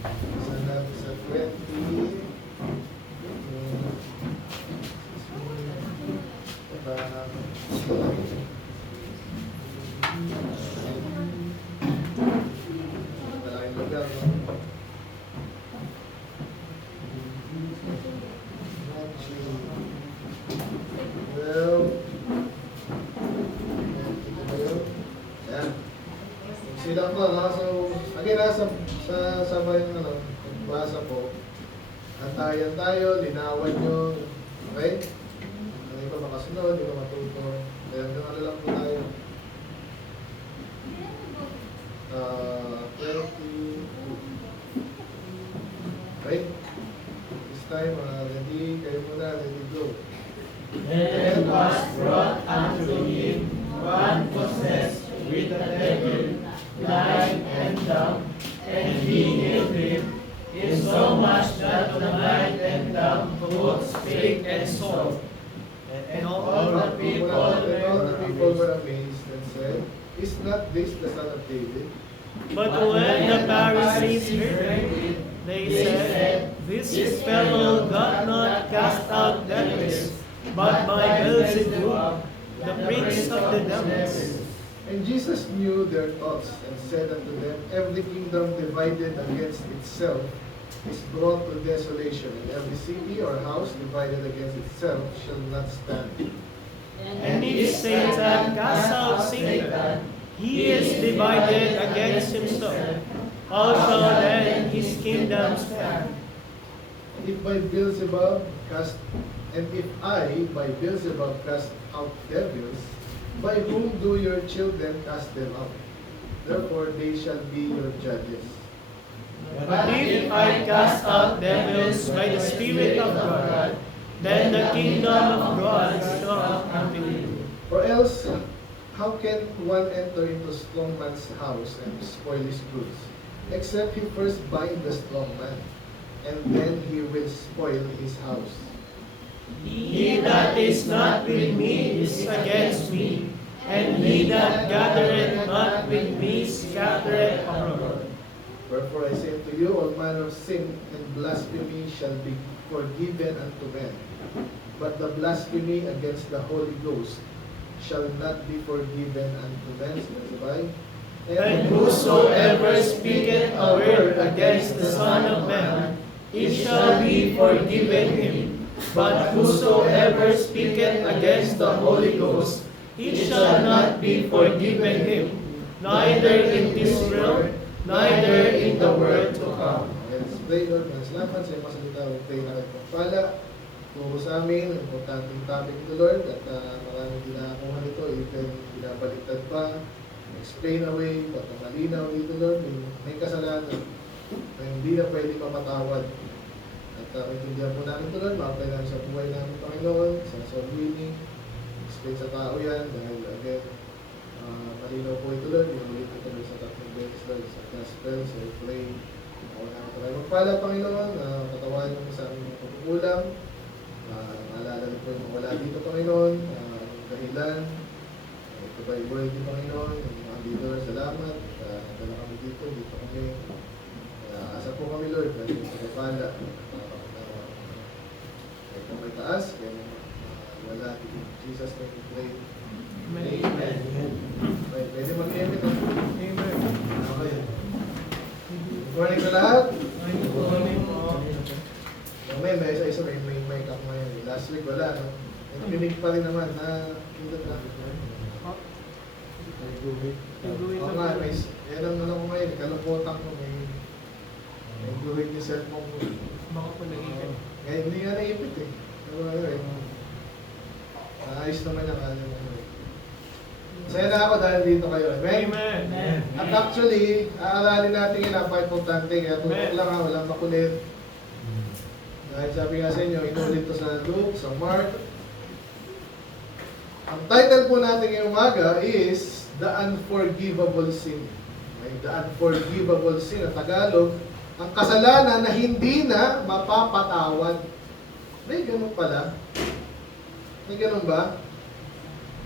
Isa natin sa 20. Malaking lugar, no? Well, ito ba yun? Ayan. Silang to, no? So, again, sa sabay ng pagbasa po, antayan tayo, linawan nyo, okay? Hindi pa makasunod, hindi pa matuto. Kaya hanggang lang po tayo. 22. Okay? This time, ready? Kayo muna, ready, go. There was brought unto him one possessed with the devil, blind and dumb, and he healed him, insomuch that the blind and dumb both spake and saw. And all the people were amazed and said, "Is not this the son of David?" But when the Pharisees heard it, they said, This fellow doth not cast out devils, but by Beelzebub, the prince of the devils. And Jesus knew their thoughts and said unto them, Every kingdom divided against itself is brought to desolation, and every city or house divided against itself shall not stand. And if Satan cast out Satan, he is divided against himself. How shall then his kingdom stand? And if by Beelzebub cast, and if I by Beelzebub cast out devils, by whom do your children cast them out? Therefore they shall be your judges. But if I cast out devils by the Spirit of God, then the kingdom of God is come unto you. Or else, how can one enter into strong man's house and spoil his goods, except he first bind the strong man, and then he will spoil his house? He that is not with me is against me, and he that gathereth not with me scattereth abroad. Wherefore I say unto you, all manner of sin and blasphemy shall be forgiven unto men, but the blasphemy against the Holy Ghost shall not be forgiven unto men. Sabay. And whosoever speaketh a word against the Son of Man, it shall be forgiven him. But whosoever speaketh against the Holy Ghost, it shall not be forgiven him, neither in this world, neither in the world to come. Let's pray, Lord. Salamat sa iyong masalita. We'll pray na nagpapala. Turo sa amin, importanteng topic ito, Lord. At maraming ginagawa nito, even binabaliktad pa. Explain away, at malinaw dito, Lord. May kasalanan na hindi na pwede mapatawad. At maintindihan po namin ito, Lord. Makapay namin sa buhay namin, Panginoon, sa soul winning. Explain sa tao yan. Dahil, again, malinaw po ito, Lord. Inulit ito sa tatlong beses, Lord, sa gospel. So, we pray. Ako namin tayo magpala, Panginoon. Katawain mo sa aming mga pagkukulang. Maalala niyo po yung mga wala dito, Panginoon. Ang dahilan. Ito ba yung word niyo, Panginoon? Yung mga leader, salamat. Nadala kami dito kami. Asa po kami, Lord. Dahil sa kapala. Kahit na may taas, kaya wala. In Jesus' name we pray. Amen. Okay, pwede mag-emit. Amen. Okay. Good morning sa lahat. May isa-isa may make-up ngayon. Last week wala, no? Nagpinig pa rin naman na pindot na. Oo nga, yan ang ano ko ngayon, kaluputan ko, may guhit yung cellphone ko. Baka po nag-ikan. Ngayon, hindi nga naipit eh. Pero anyway, ayos naman ang ano. Masaya na ako dahil dito kayo. Amen? Amen. At actually, aaralin natin yun, napaka-importante. Kaya tutok lang ha, walang makulit. Dahil sabi nga sa inyo, inulit to sa Luke, sa Mark. Ang title po natin ngayong umaga is The Unforgivable Sin. Okay? The Unforgivable Sin. Ang Tagalog, ang kasalanan na hindi na mapapatawad. May ganun pala. May ganun ba?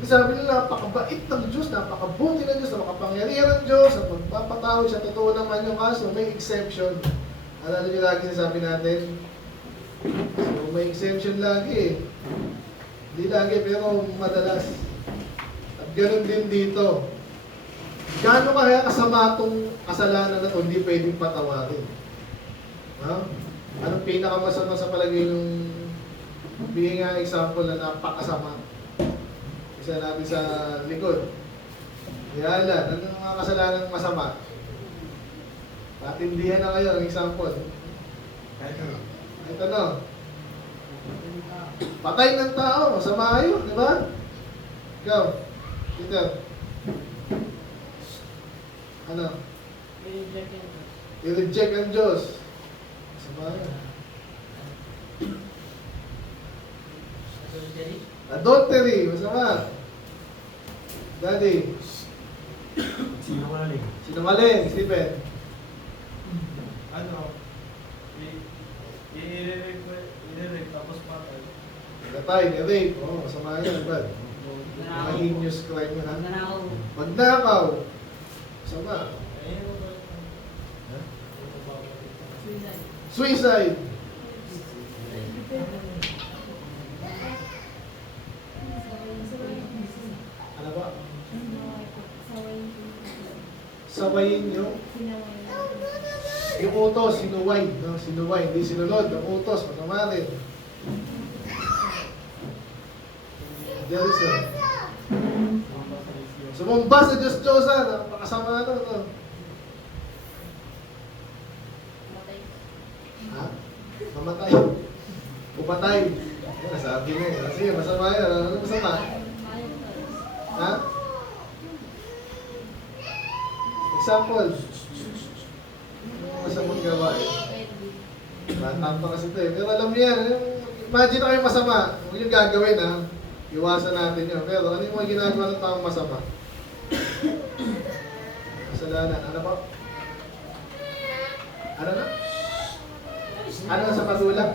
Sabi nila, napakabait ng Diyos, napakabuti ng Diyos, napakapangyarihan ng Diyos, at magpapatawad siya. Totoo naman yung kaso, may exception. Alala niyo lagi sinasabi natin? So, may exemption lagi eh. Hindi lagi, pero madalas. At ganun din dito. Gaano kaya kasama itong kasalanan na ito, hindi pwedeng patawarin? Ha? Anong pinakamasama sa palagay nung bigay nga example na napakasama? Isa natin sa likod. Yala, ano mga kasalanan masama? Patindihan na kayo ang example. Ito na. Patay ng tao, masama kayo, di ba? Ikaw, Peter. Ano? I-reject ang Diyos. Masama kayo. Adultery, masama. Daddy. Sinungaling. Sinungaling, Stephen. Ano? I-rape tapos patay. Patay, rape. Oo, masama yan, bad. Mga heinous crime yan, ha? Magnakaw. Masama. Suicide. Ano ba? Sawayin nyo. Yung utos, sinuway. No? Sinuway, hindi sinunod. Ang utos, masama rin. Jerison. Sumumba sa Diyos-Diyosan. Napakasama na no? Ha? Mamatay. Pumatay. Yan, nasabi na eh. Sige, masama yan. Ano masama? Ha? Example. Ano masamang gawa eh? Batang pa kasi ito eh. Pero alam niyo yan. Imagine na kayo masama. Huwag yung gagawin ha. Iwasan natin yun. Pero ano yung mga ginagawa ng taong masama? Kasalanan. Ano po? Ano na? Ano na sa magulang?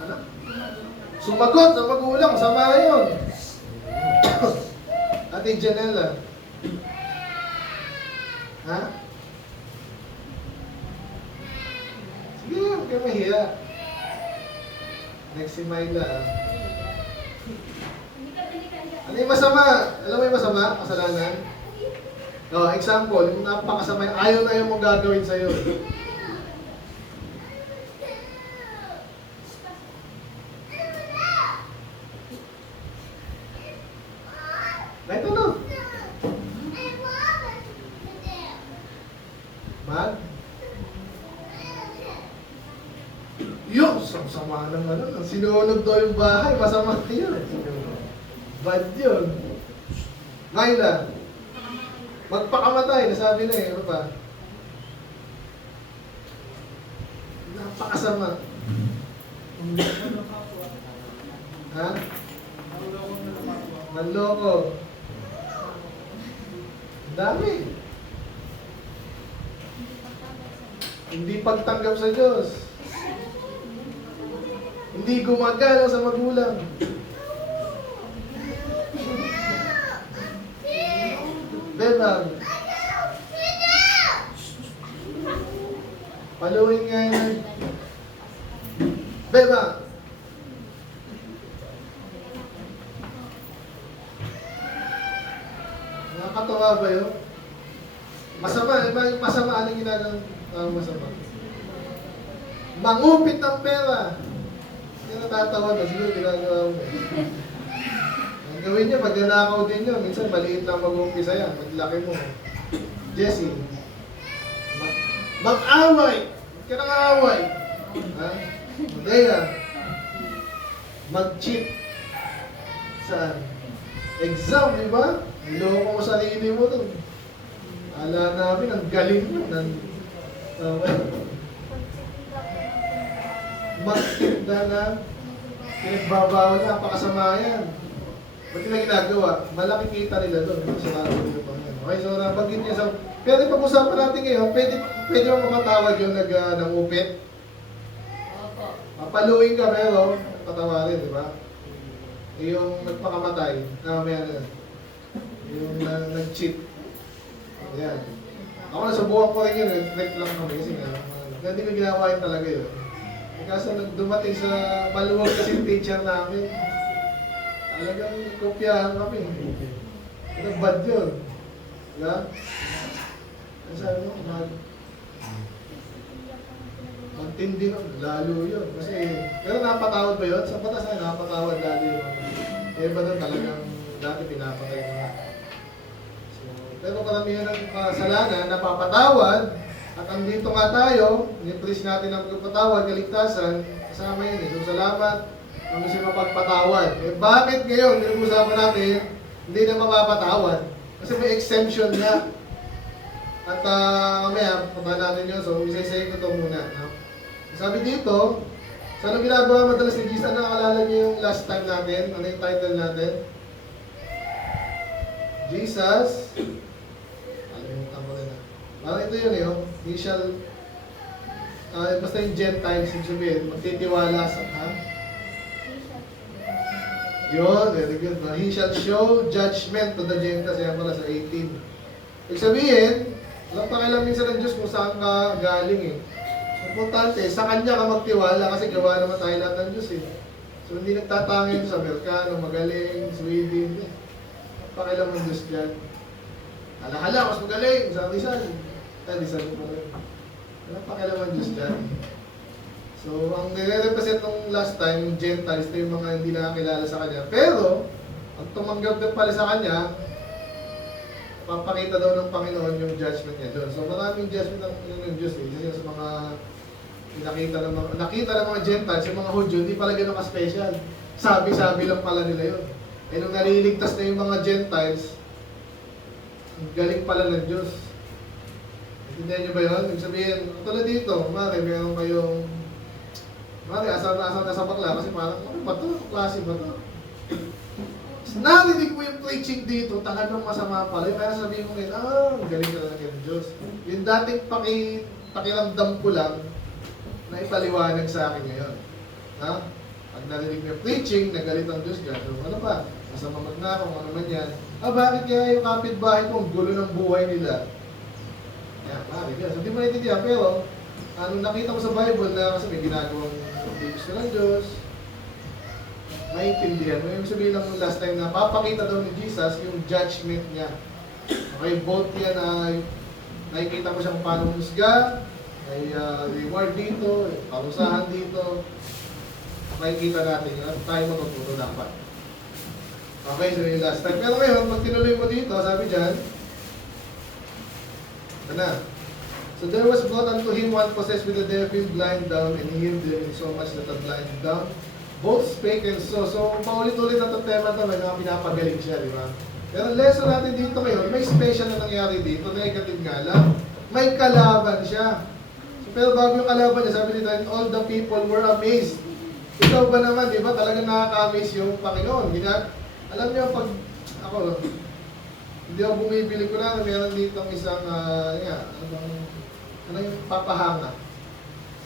Ano? Sumagot sa magulang. Masama yun. Ate Janela. Ha? Sige, huwag kayo mahiya. Next si Myla. Ano yung masama? Alam mo yung masama? Kasalanan? Oh, example, yung napakasama, ayaw na ayaw mong gagawin sa'yo. Ito na. Mag? Yung sama ng ano, sinunog daw yung bahay, masama yun. Bad yun. Myla, magpakamatay, nasabi na eh, ano pa? Napakasama. Ha? Manloko. Ang dami. Hindi pagtanggap sa Diyos. Hindi gumagalaw sa magulang. Bebang. Paluin nga yan. Bebang. Nakakatawa ba yun? Masama, masama anong ginagawa masama? Mangupit ng pera. Hindi natatawa na, siguro ginagawa mo. Ang gawin niya, magnanakaw din niya. Minsan maliit lang mag-umpisa yan. Maglaki mo. Jesse. Mag-away! Huwag ka nang away! Ha? Dea. Mag-cheat. Saan? Exam, di ba? Niloko mo sarili mo doon. Ala namin, ang galing mo. Magtinda na. Pinagbabawal na, napakasama yan. Ba't nila ginagawa? Malaki kita nila doon. Okay, so nabanggit niya sa... Pero pag-usapan natin ngayon, pwede mo mapatawad yung nang-upit? Opo. Papaluin ka pero patawarin, di ba? Yung nagpakamatay, may ano, yung nag-cheat. Ayan. Ako nasubukan ko rin yun, reflect lang kami kasi nga, hindi ko ginawa yun talaga yun. Eh, kaso nag dumating sa maluwag kasi yung teacher namin. Talagang kopyahan kami. Ano bad yun? Diba? Ano sabi mo? Magtindi nun, lalo yun. Kasi, pero napatawad ba yun? Sa batas ay napatawad lalo yun. Eh ba doon talagang dati pinapatay mo na. So, pero karamihan ng kasalanan napapatawad. At andito nga tayo, ni-preach natin ang pagpatawad, kaligtasan, kasama yun eh. So, salamat ang gusto mapagpatawad. Eh bakit ngayon, pinag-usapan natin, hindi na mapapatawad? Kasi may exemption nga. At mamaya, punta natin yun. So, isa-isay ko ito muna. No? Sabi dito, so ano ginagawa madalas ni Jesus? Ano nakalala niyo yung last time natin? Ano yung title natin? Jesus, alimutan ko rin na. Parang ito yun eh, oh. He shall, basta yung Gentiles, yung sabihin, magtitiwala sa, ha? Yun, very good. He shall show judgment to the Gentiles, yan pala sa 18. Ibig sabihin, walang pakialam minsan ng Diyos kung saan ka galing eh. Importante, sa Kanya ka magtiwala kasi gawa naman tayo lahat ng Diyos eh. So hindi nagtatangin sa Amerikano, magaling, Sweden. Pakialam ng Diyos dyan. Hala, mas magaling, sa Rizal. Rizal mo rin. Walang pakialam ng Diyos dyan. So ang nire-represent nung last time, Gentiles, ito yung mga hindi nakakilala sa Kanya. Pero, ang tumanggap din pala sa Kanya, papakita daw ng Panginoon yung judgment niya doon. So maraming judgment ng Diyos eh. Kasi sa mga nakita ng mga Gentiles, yung mga Hudyo, hindi pala gano'n ka-special. Sabi-sabi lang pala nila yun. Eh nung naliligtas na yung mga Gentiles, galing pala ng Diyos. Intindihan niyo ba yun? Ibig sabihin, tulad dito, meron kayong asal na sa bakla kasi parang, ano ba ito? Klase ba ito? Narinig mo yung preaching dito, talagang masama pala. Yung kaya sabihin mo ngayon, galing ka lang ng Diyos. Yung dating pakiramdam ko lang, na ipaliwanag sa akin ngayon. Ha? Pag narinig mo yung preaching, nagalit ang Diyos dyan. So, ano ba? Masama magnakaw, ano man yan. Bakit kaya yung kapitbahay ko, ang gulo ng buhay nila? Yan, bakit yan? So, hindi mo naintindihan. Pero, nakita ko sa Bible na kasi may ginagawang gusto ng Diyos, maintindihan mo. Yung sabihin lang last time na papakita daw ni Jesus yung judgment niya. Okay, both yan ay nakikita mo siya kung paano musga, may reward dito, parusahan dito. Makikita natin at tayo matututo dapat. Okay, so yung last time. Pero ngayon, pag tinuloy mo dito, sabi dyan, so there was brought unto him one possessed with the devil, blind, dumb, and healed them in so much that the blind, dumb, both spake and saw. So, paulit-ulit na itong tema ito, may mga pinapagaling siya, di ba? Pero lesson natin dito ngayon, may special na nangyari dito, negative nga lang. May kalaban siya. So, pero bago yung kalaban niya, sabi dito, and all the people were amazed. Ikaw ba naman, di ba, talagang nakaka-amaze yung Panginoon. Alam niyo, pag ako, hindi ako bumibili ko na, meron ditong isang, ano yung papahanga.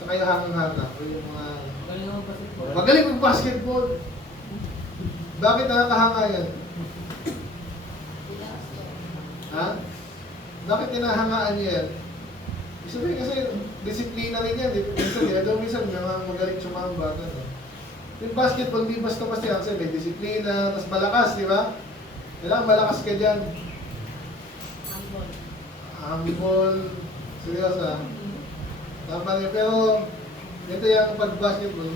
Sa kayo hangang-hanga. O yung mga... Magaling mag-basketball. Bakit nakakahanga yan? Ha? Bakit kinahangaan niya yan? Ibig sabihin kasi disiplina rin yan. Minsan mga magaling sumamba. Yung basketball, hindi basta-basta yan. Kasi may disiplina, mas malakas, di ba? Kailangan malakas ka dyan. Humble. Seryosa. Tama niya. Pero, ito yung pag-basketball.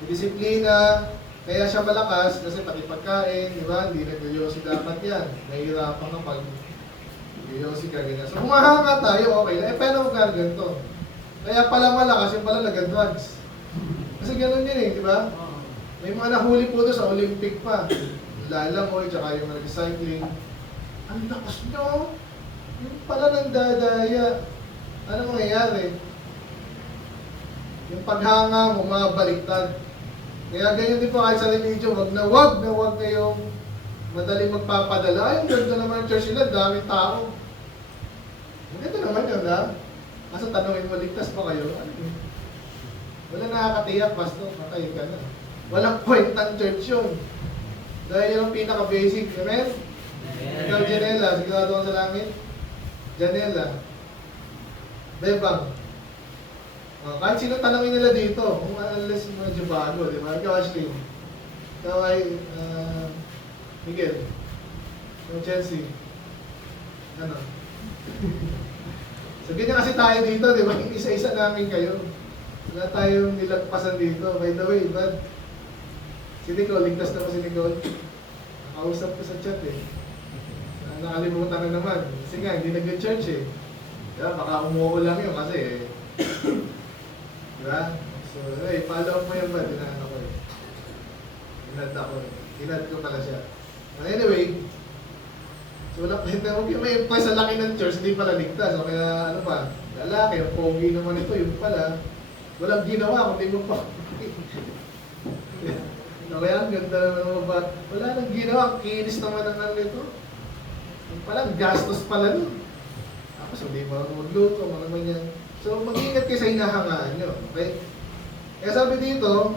May disiplina. Kaya siya malakas kasi pakipagkain, di ba? Hindi nag-yosi dapat yan. Nahihirapan ka pag yosi ka ganyan. So, humahanga tayo, okay lang. Pero magkano ganito? Kaya pala malakas, yung pala nag-drugs. Kasi gano'n yun di ba? May mga nahuli po doon sa Olympic pa. Lalamoy, tsaka yung nag-cycling. Ang lakas nyo! Yung pala nang dadaya. Ano mangyayari? Yung paghanga mo, mabaliktad. Kaya ganyan din po kahit sa religion, wag na kayong madaling magpapadala. Ay, ang ganda naman ng church nila, daming tao. Maganda naman yun, ha? Kaso tanongin mo, ligtas ba kayo? Ano yun? Wala nakakatiyak, pastor, patay ka na. Walang kwentang church yun. Dahil yun ang pinaka-basic. Amen? Ikaw, Janela, sigurado ka sa langit? Janela. Bebang. Kahit sino tanongin nila dito, kung unless medyo bago, di ba? Ikaw, Ashley. Ikaw ay, Miguel. Ikaw, Chelsea. Ano? So, ganyan kasi tayo dito, di ba? Isa-isa namin kayo. Wala tayong nilagpasan dito. By the way, Brad, si Nicole, ligtas na ko si Nicole. Nakausap ko sa chat eh. Nakalimutan na naman. Kasi nga, hindi nag-church eh. Kaya baka umuho lang yun kasi eh. Diba? So, hey, follow mo yan ba? Tinahan ako eh. Tinad ako eh. Tinad ko pala siya. Anyway, so wala pa rin na, okay, may impress sa laki ng church, hindi pala ligtas. O kaya, ano pa, lalaki, ang pogi naman ito, yung pala, walang ginawa, kundi mo pa. Kaya, ang ganda naman ba? Wala nang ginawa, ang kinis naman ang ano nito. Yung pala, gastos pala nun. Tapos, hindi mo magluto, mga naman yan. So, mag-ingat kayo sa hinahangaan nyo, okay? Kaya sabi dito,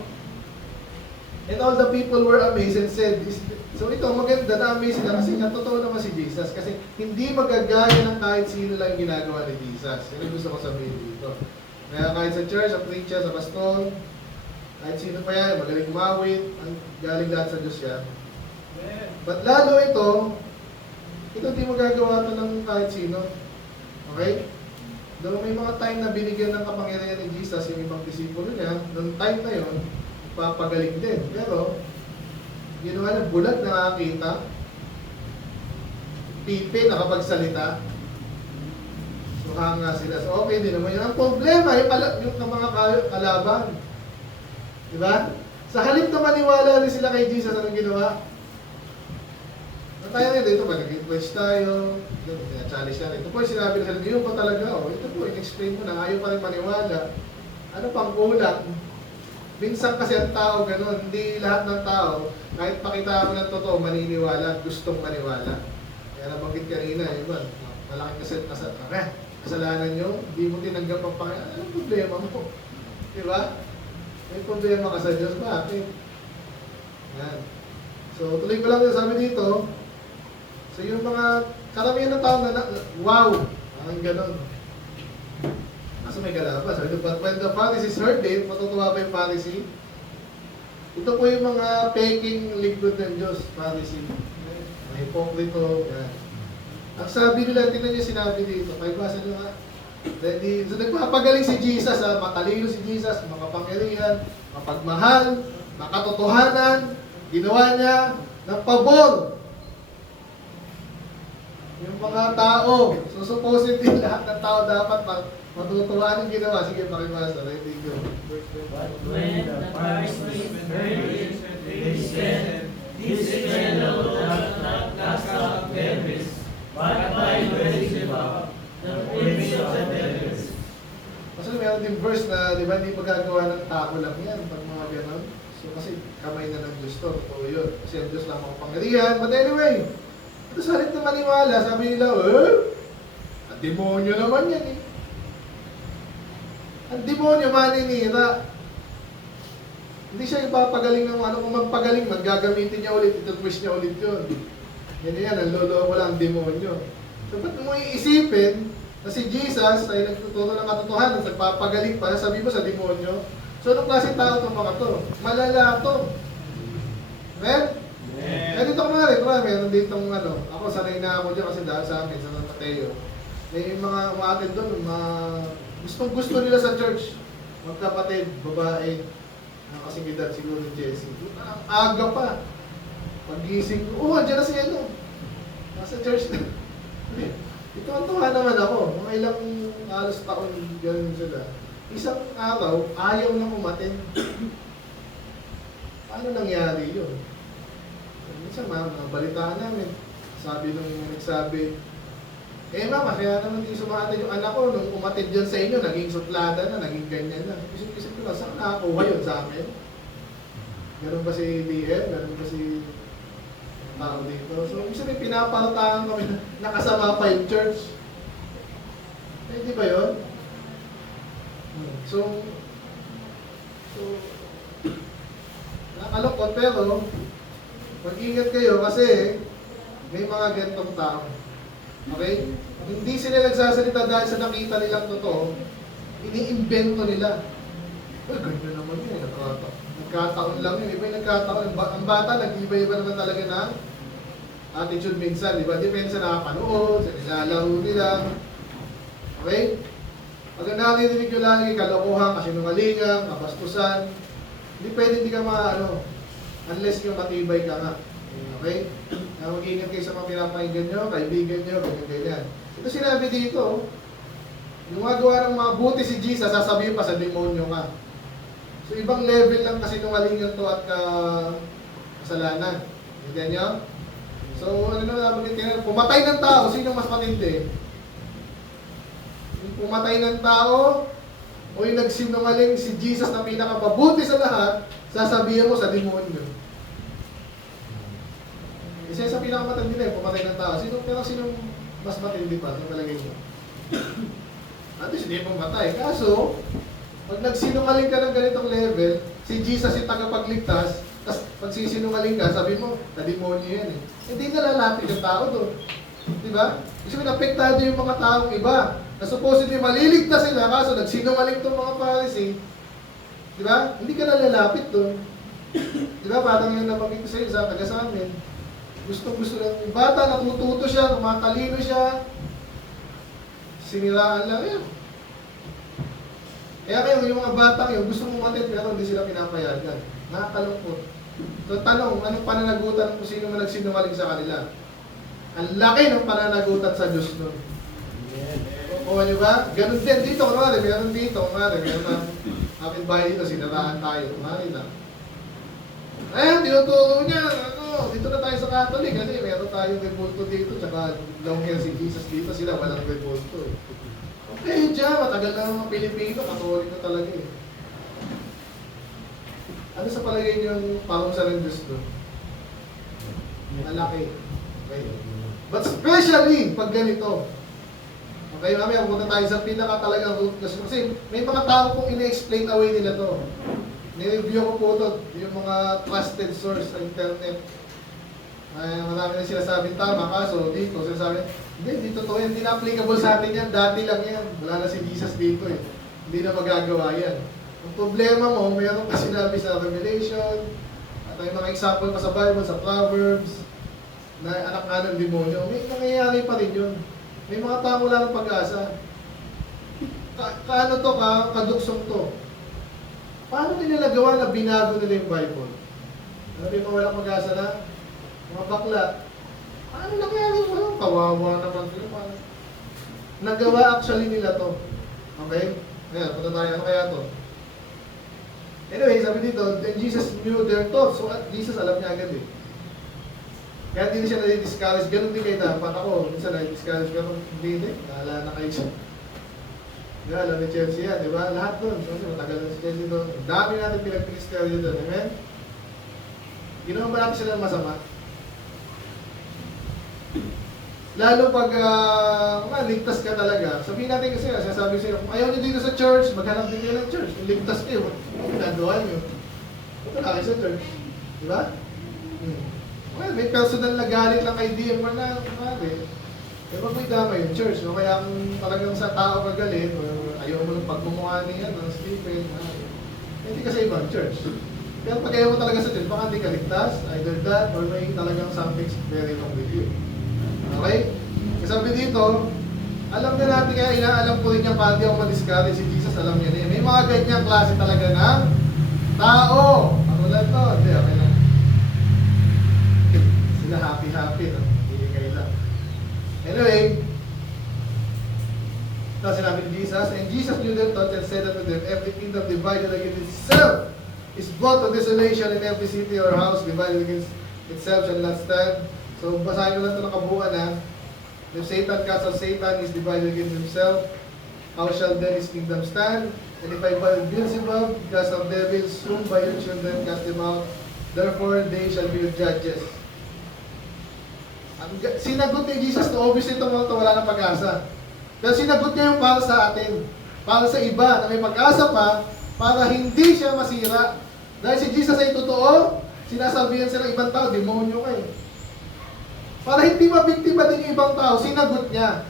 and all the people were amazed and said, so ito, maganda na amazed sila kasi nga totoo naman si Jesus. Kasi hindi magagaya ng kahit sino lang ginagawa ni Jesus. Yan ang gusto ko sabihin dito. Kaya kahit sa church, sa preacher, sa pastor, kahit sino pa yan, magaling umawit, galing lahat sa Diyos yan. But lalo ito hindi magagawa ito ng kahit sino. Okay? Doon may mga time na binigyan ng kapangyarihan ni Jesus yung ibang disipulo niya, noong time na yon, papagaling din. Pero, ginawa niya, bulag nakakita, pipi nakapagsalita, so hanga sila. So okay din naman yun. Ang problema, yung mga kalaban. Diba? Sa halip na maniwala rin sila kay Jesus, anong ginawa? Tayo rin dito, pag nag-request tayo, challenge na rin. Ito po yung sinabi na sila, yun pa talaga, ito po, in-explain mo na, ayaw pa rin maniwala. Ano pang kulang? Minsan kasi ang tao ganun, hindi lahat ng tao, kahit pakita mo ng totoo, maniniwala, gustong maniwala. Kaya nabanggit kanina, yun, malaking kasalanan nyo, hindi mo tinanggap ang Panginoon, anong problema mo? Diba? May problema ka sa Diyos, bakit? Yan. So, tuloy ko lang yung sabi dito, so yung mga karamihan ng tao na wow! Ang ganon. Kaso may galaba. So, but when the Pharisees heard it, matutuwa ba yung Pharisee? Ito po yung mga peking lingkod ng Diyos, Pharisee. Mga hipokrito. Yan. Ang sabi nila, tingnan niyo sinabi dito. Paibasa nyo nga. So, nagpapagaling si Jesus, matalino si Jesus, makapangyarihan, mapagmahal, makatotohanan, ginawa niya ng pabor. Yung mga tao, so supposedly lahat ng tao dapat matutuwa ng ginawa. Sige, pakibasa. Ready, go. But when the Pharisees heard it, they said, "This fellow does not cast out devils, but by Beelzebub, the prince of the devils." Kasi meron din verse na, di ba, hindi magagawa ng tao lang yan pag mga ganon. So kasi kamay na ng Diyos to. Totoo yun. Kasi ang Diyos lang makapangyarihan. But anyway, ito sa halip na maniwala, sabi nila, ang demonyo naman yan eh. Ang demonyo maninira. Hindi siya ipapagaling ng ano, kung magpagaling, maggagamitin niya ulit, ito-twist niya ulit yun. Yan, ang lolo mo lang ang demonyo. So ba't mo iisipin na si Jesus ay nagtuturo ng katotohanan, nagpapagaling pa, sabi mo sa demonyo, so anong klase tao itong mga to? Malala to. Amen? Eh dito ko nga rin, meron ditong ano, ako sanay na ako dyan kasi dahil sa amin, sa San Mateo. May mga umatid doon, gusto nila sa church, magkapatid, babae, kasing edad siguro ni Jessie. Ang aga pa. Pag-gising ko, andyan na si ano. Nasa church na. Ito ang tuwa naman ako, mga ilang halos taon ganun sila. Isang araw, ayaw na umatin. Paano nangyari yun? Minsan mga balitaan namin, sabi nung nagsabi, mama, kaya naman hindi sumatin yung anak ko, nung umatid dyan sa inyo, naging suplada na, naging ganyan na. Isip ko na, saan nakakuha yun sa amin? Ganun ba si DM? Ganun ba si tao dito? So, ibig sabihin, pinaparatahan kami na nakasama pa yung church. Di ba yun? So, nakalokot, pero mag-ingat kayo kasi may mga gantong tao. Okay? Hindi sila nagsasalita dahil sa nakita nilang totoo. Iniimbento nila. Well, ganyan naman yun. Nagkataon lang yun. Iba yung nagkataon. Ang bata, nag-iba-iba naman talaga ng attitude minsan. Diba? Depende sa nakapanood, sa nilalaro nila. Okay? Pag narinig nyo lagi, kalokohan, kasinungalingan, kabastusan, hindi pwede hindi ka unless yung matibay ka nga. Okay? Mag-ingat kayo sa mga pinapakinggan nyo, kaibigan nyo, ganyan-ganyan. Ito sinabi dito, yung magawa ng mga buti si Jesus, sasabihin pa sa demonyo ka. So ibang level lang kasi nungalingan to at kasalanan. Hindi nyo? So ano na naman yung pumatay ng tao, sino mas matindi? Yung pumatay ng tao, o yung nagsinungaling si Jesus na pinakapabuti sa lahat, sasabihin mo sa demonyo. Isa sa pinakamatindi na yung pumatay ng tao. Pero sino mas matindi pa? Sa palagay mo? At least hindi pumatay. Kaso, pag nagsinungaling ka ng ganitong level, si Jesus yung tagapagligtas, tapos pag sisinungaling ka, sabi mo, na demonyo yan eh. Hindi na lalapit yung tao doon. Diba? Kasi napektado yung mga taong iba. Na supposedly maliligtas sila, kaso nagsinungaling itong mga Pharisee. Diba? Hindi ka na lalapit doon. Diba? Parang yung nabanggit ko sa'yo sa taga sa amin. Gusto lang yung bata, natututo siya, kumatalino siya. Siniraan lang yun. Kaya kayo, yung mga batang yun, gusto mong matid, pero hindi sila pinapayagan. Nakakalungkot. So tanong, anong pananagutan kung sino man nagsinungaling sa kanila? Ang laki ng pananagutan sa Diyos nun. O ano ba? Ganun din dito, kunwari, meron dito, kunwari, meron na kapitbahay dito, sinaraan tayo, kunwari na. Ayan, tinuturo niya, dito na tayo sa Catholic, kasi meron tayong rebulto dito, tsaka long hair si Jesus dito, sila walang rebulto eh. Okay, dyan, matagal na mga Pilipino, Katolik na talaga eh. Ano sa palagay niyo yung parusa ng Diyos doon? Malaki. Okay. But especially, pag ganito, okay, mamaya, punta tayo sa pinaka talagang root cause. Kasi may mga tao kung ina-explain away nila to. Nireview ko po ito, yung mga trusted source sa internet. Marami na sinasabing tama, kaso dito, sinasabi, hindi totoo yan, hindi na applicable sa atin yan, dati lang yan. Wala na si Jesus dito eh. Hindi na magagawa yan. Ang problema mo, mayroon ka sinabi sa Revelation, at may mga example pa sa Bible, sa Proverbs, na anak nga ng demonyo, may nangyayari pa rin yun. May mga tao wala ng pag-asa. Kaano to ka, kaduksong to. Paano nila nagawa na binago nila yung Bible? Ano yung mga walang pag-asa na? Mga bakla. Ano nangyari mo? Kawawa naman sila. Paano? Nagawa actually nila to. Okay? Ayan, punta tayo. Ano kaya to? Anyway, sabi dito, then Jesus knew their thoughts. So, Jesus alam niya agad eh. Kaya hindi siya na-discourage. Ganun din kayo dapat ako. Minsan na-discourage ka. Hindi. Naalala na kayo siya. Diba, alam ni Chelsea yan, diba? Lahat doon. So, matagal na si Chelsea doon. Ang dami natin pinag-discourage doon. Amen? Ginawa ba natin sila masama? Lalo pag ligtas ka talaga. Sabihin natin kasi, sasabi sa'yo, kung ayaw nyo dito sa church, maghanap din kayo ng church. Kung ligtas kayo, ginagawa nyo. Punta na kayo sa church. Diba? Well, may personal na galit lang kay DM na, eh, wag mo idama yung church. No? Kaya kung talagang sa tao ka galit, ayaw mo ng pagmumukha niya, Stephen, hindi ka sa ibang church. Pero pag ayaw mo talaga sa church, baka hindi ka ligtas, either that, or may talagang something very wrong with you. Okay? Kasi sabi dito, alam na natin, kaya inaalam ko rin niya paano di ako ma-discourage si Jesus, alam niya niya. May mga ganyang klase talaga ng tao. Ano lang to? Hindi, okay lang. Sila happy-happy, no? Hindi kayo lang. Anyway, ito sinabi ni Jesus, and Jesus knew their thoughts and said unto them, every kingdom divided against itself is brought to desolation, and every city or house divided against itself shall not stand. So, basahin ko lang ito ng kabuuan na, if Satan cast out Satan is divided against himself, how shall then his kingdom stand? And if I by Beelzebub cast out devils, whom by your children cast them out, therefore they shall be your judges. Sinagot ni Jesus na obviously itong mga ito wala ng pag-asa. Pero sinagot niya yung para sa atin, para sa iba na may pag-asa pa, para hindi siya masira. Dahil si Jesus ay totoo, sinasabihan siya ng ibang tao, demonyo kayo. Para hindi mabiktima din yung ibang tao, sinagot niya.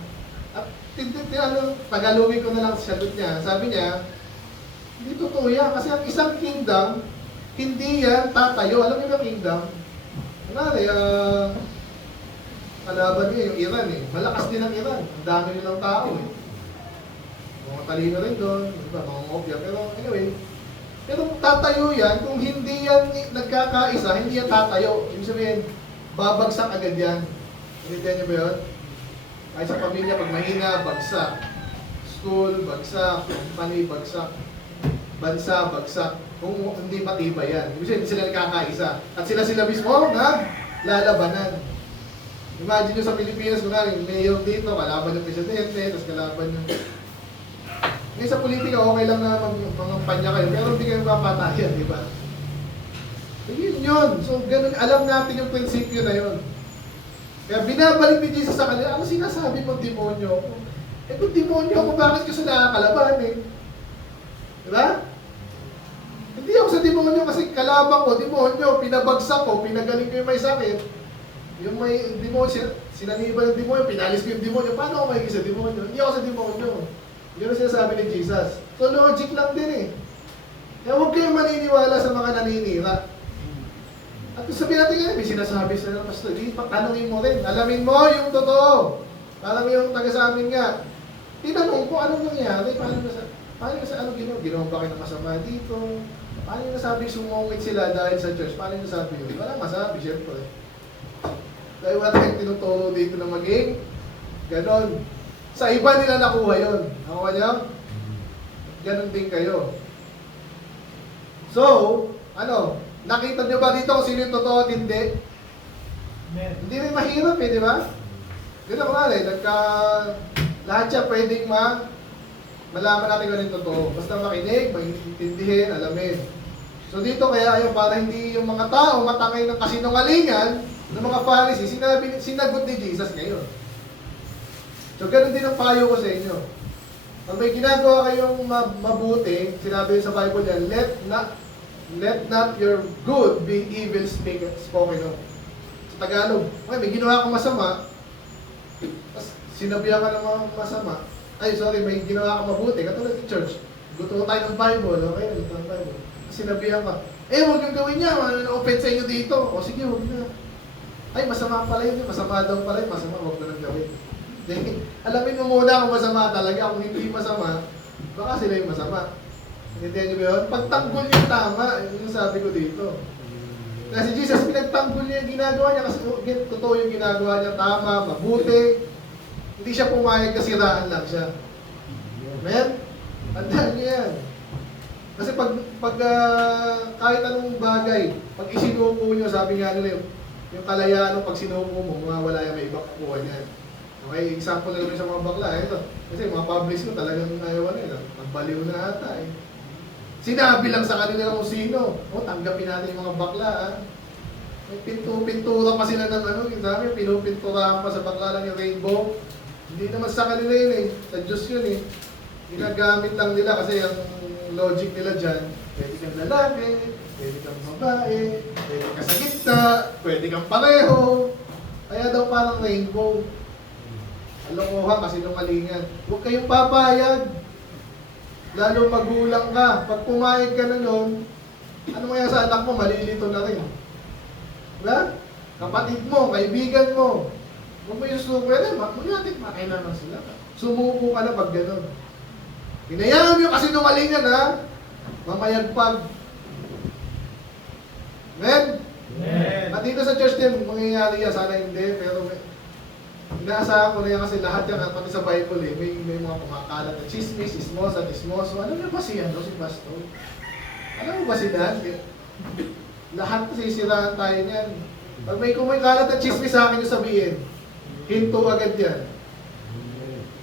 At Tagalogin ko na lang sa sagot niya. Sabi niya, hindi totoo yan. Kasi ang isang kingdom, hindi yan tatayo. Alam niyo ba kingdom? Kunwari, kalaban niya yung Iran eh. Malakas din ang Iran. Ang dami nilang tao eh. Mga talino rin doon, diba, mga mobya. Pero anyway, pero tatayo yan, kung hindi yan nagkakaisa, hindi yan tatayo. Ibig sabihin, babagsak agad yan. Intindihan niyo ba yun? Kahit sa pamilya, pag mahina, bagsak. School, bagsak. Company, bagsak. Bansa, bagsak. Kung hindi matibay yan. Ibig sabihin, hindi sila nagkakaisa. At sila mismo na lalabanan. Imagine nyo sa Pilipinas, kung mayor dito, kalaban yung presidente, tapos kalaban yung... Ngayon sa politika, okay lang na mangampanya kayo, pero hindi kayo mapatayan, di ba? So, yun. So, ganun, alam natin yung prinsipyo na yun. Kaya binabalik ni Jesus sa kanila, ano sinasabi mo, demonyo? Eh kung demonyo ako, bakit ko sa nakakalaban eh? Di ba? Hindi ako sa demonyo kasi kalaban ko, demonyo, pinabagsak ko, pinagaling ko yung may sakit. Yung may demonyo, sinaniba ng demonyo, pinalis ko yung demonyo, paano ako makikisa demonyo? Hindi ako sa demonyo. Yun ang sinasabi ni Jesus. So logic lang din eh. Kaya huwag kayong maniniwala sa mga naninira. At kung sabihin natin nga, may sinasabi sa pastor, di tanungin mo rin. Alamin mo yung totoo. Parang yung taga sa amin nga. Tinanong ko anong nangyari, paano ano ginawa ba kayo ng masama dito? Paano yung nasabi sumungit sila dahil sa church? Paano yung nasabi yun? Walang masabi, syempre. Dahil wala tayong tinuturo dito na maging ganon. Sa iba nila nakuha yun. Nakuha niyo? Ganon din kayo. So, ano? Nakita niyo ba dito kung sino yung totoo at hindi? Hindi rin mahirap eh, di ba? Ganun ko lahat siya pwedeng malaman natin kung ano yung totoo. Basta makinig, maintindihin, alamin. So dito kaya ayun, para hindi yung mga tao matangay ng kasinungalingan ng mga Pharisee, sinagot ni Jesus ngayon. So ganun din ang payo ko sa inyo. Pag may ginagawa kayong mabuti, sinabi sa Bible yan, let not your good be evil spoken of. Sa Tagalog, may ginawa kang masama, tapos sinabihan ka ng mga masama, may ginawa kang mabuti, katulad ng church, gusto tayo ng Bible, okay, gusto ng Bible. Sinabihan ka, huwag yung gawin niya, open sa inyo dito. O sige, huwag na. Ay, masama pala yun, masama daw pala yun, masama, huwag na nang gawin. Alamin mo muna kung masama talaga, kung hindi masama, baka sila yung masama. Hindihan niyo ba yun? Pagtanggol yung tama, yun yung sabi ko dito. Kasi Jesus, pinagtanggol niya yung ginagawa niya kasi totoo yung ginagawa niya, tama, mabuti. Hindi siya pumayag na siraan lang siya. Amen? Tandaan niyo yan. Kasi kahit anong bagay, pag isinuko niyo, sabi nga nila yung kalayaan, pag sinuko mo, mawawala yung may ibang kukuha niyan. Okay, example na naman sa mga bakla. Ito, kasi mga publics ko talagang ayaw nila. Nagbaliw na ata eh. Sinabi lang sa kanila kung sino. Tanggapin natin yung mga bakla. May pintura pa sila ng sabi, pinupinturahan pa sa bakla lang yung rainbow. Hindi naman sa kanila yun eh. Sa Diyos yun eh. Ginagamit lang nila kasi ang logic nila dyan, pwede kang lalaki, pwede kang babae, pwede kang sa gitna, pwede kang pareho. Kaya daw parang rainbow. Alokohan kasi nungalingan. Huwag kayong papayag. Lalo magulang ka. Pag pumayag ka na nun, ano kaya sa anak mo, malilito na rin. Diba? Kapatid mo, kaibigan mo. Huwag mo yung susuko yan, magnatin makailangan sila. Sumuko ka na pag gano'n. Hinayaan nyo kasi nungalingan ha. Mamayagpag. Amen? Amen. At dito sa church din, mangyayari yan. Sana hindi, pero inaasahan ko na yan kasi lahat yan, pati sa Bible may mga kumakalat na chismis, ismosa, ismoso. Alam niyo ba si Pastor? Alam mo ba si Dan? Lahat sisiraan tayo niyan. Pag may kumakalat na chismis sa akin yung sabihin, hinto agad yan.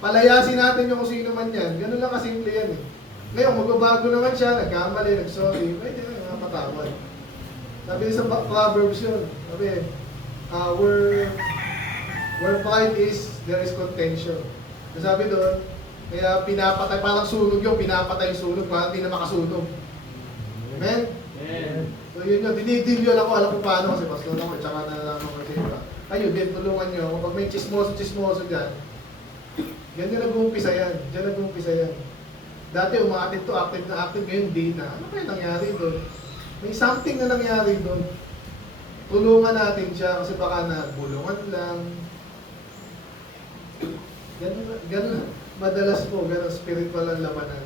Palayasin natin yung kung sino man yan. Ganun lang kasimple yan eh. Ngayon, magbabago naman siya, nagkamali, nagsorry, pwede na yung patawad. Sabi sa Proverbs yun, sabi, where pride is, there is contention. Sabi doon, kaya pinapatay, parang sunog yung pinapatay yung sunog, parang hindi na makasunog. Amen? Amen. So yun yun, dinidilyon ako, alam ko paano kasi pastor ako, tsaka nalalaman ko kasi iba. Ayun, din tulungan nyo, pag may chismoso dyan, Ganyan nag-uumpisa yan. Diyan nag-uumpisa yan. Dati umaakit to, active na active, ngayon di na. Ano kaya nangyari doon? May something na nangyari doon. Tulungan natin siya kasi baka nabulungan lang. Ganun, madalas po, ganun, spiritual ang labanan.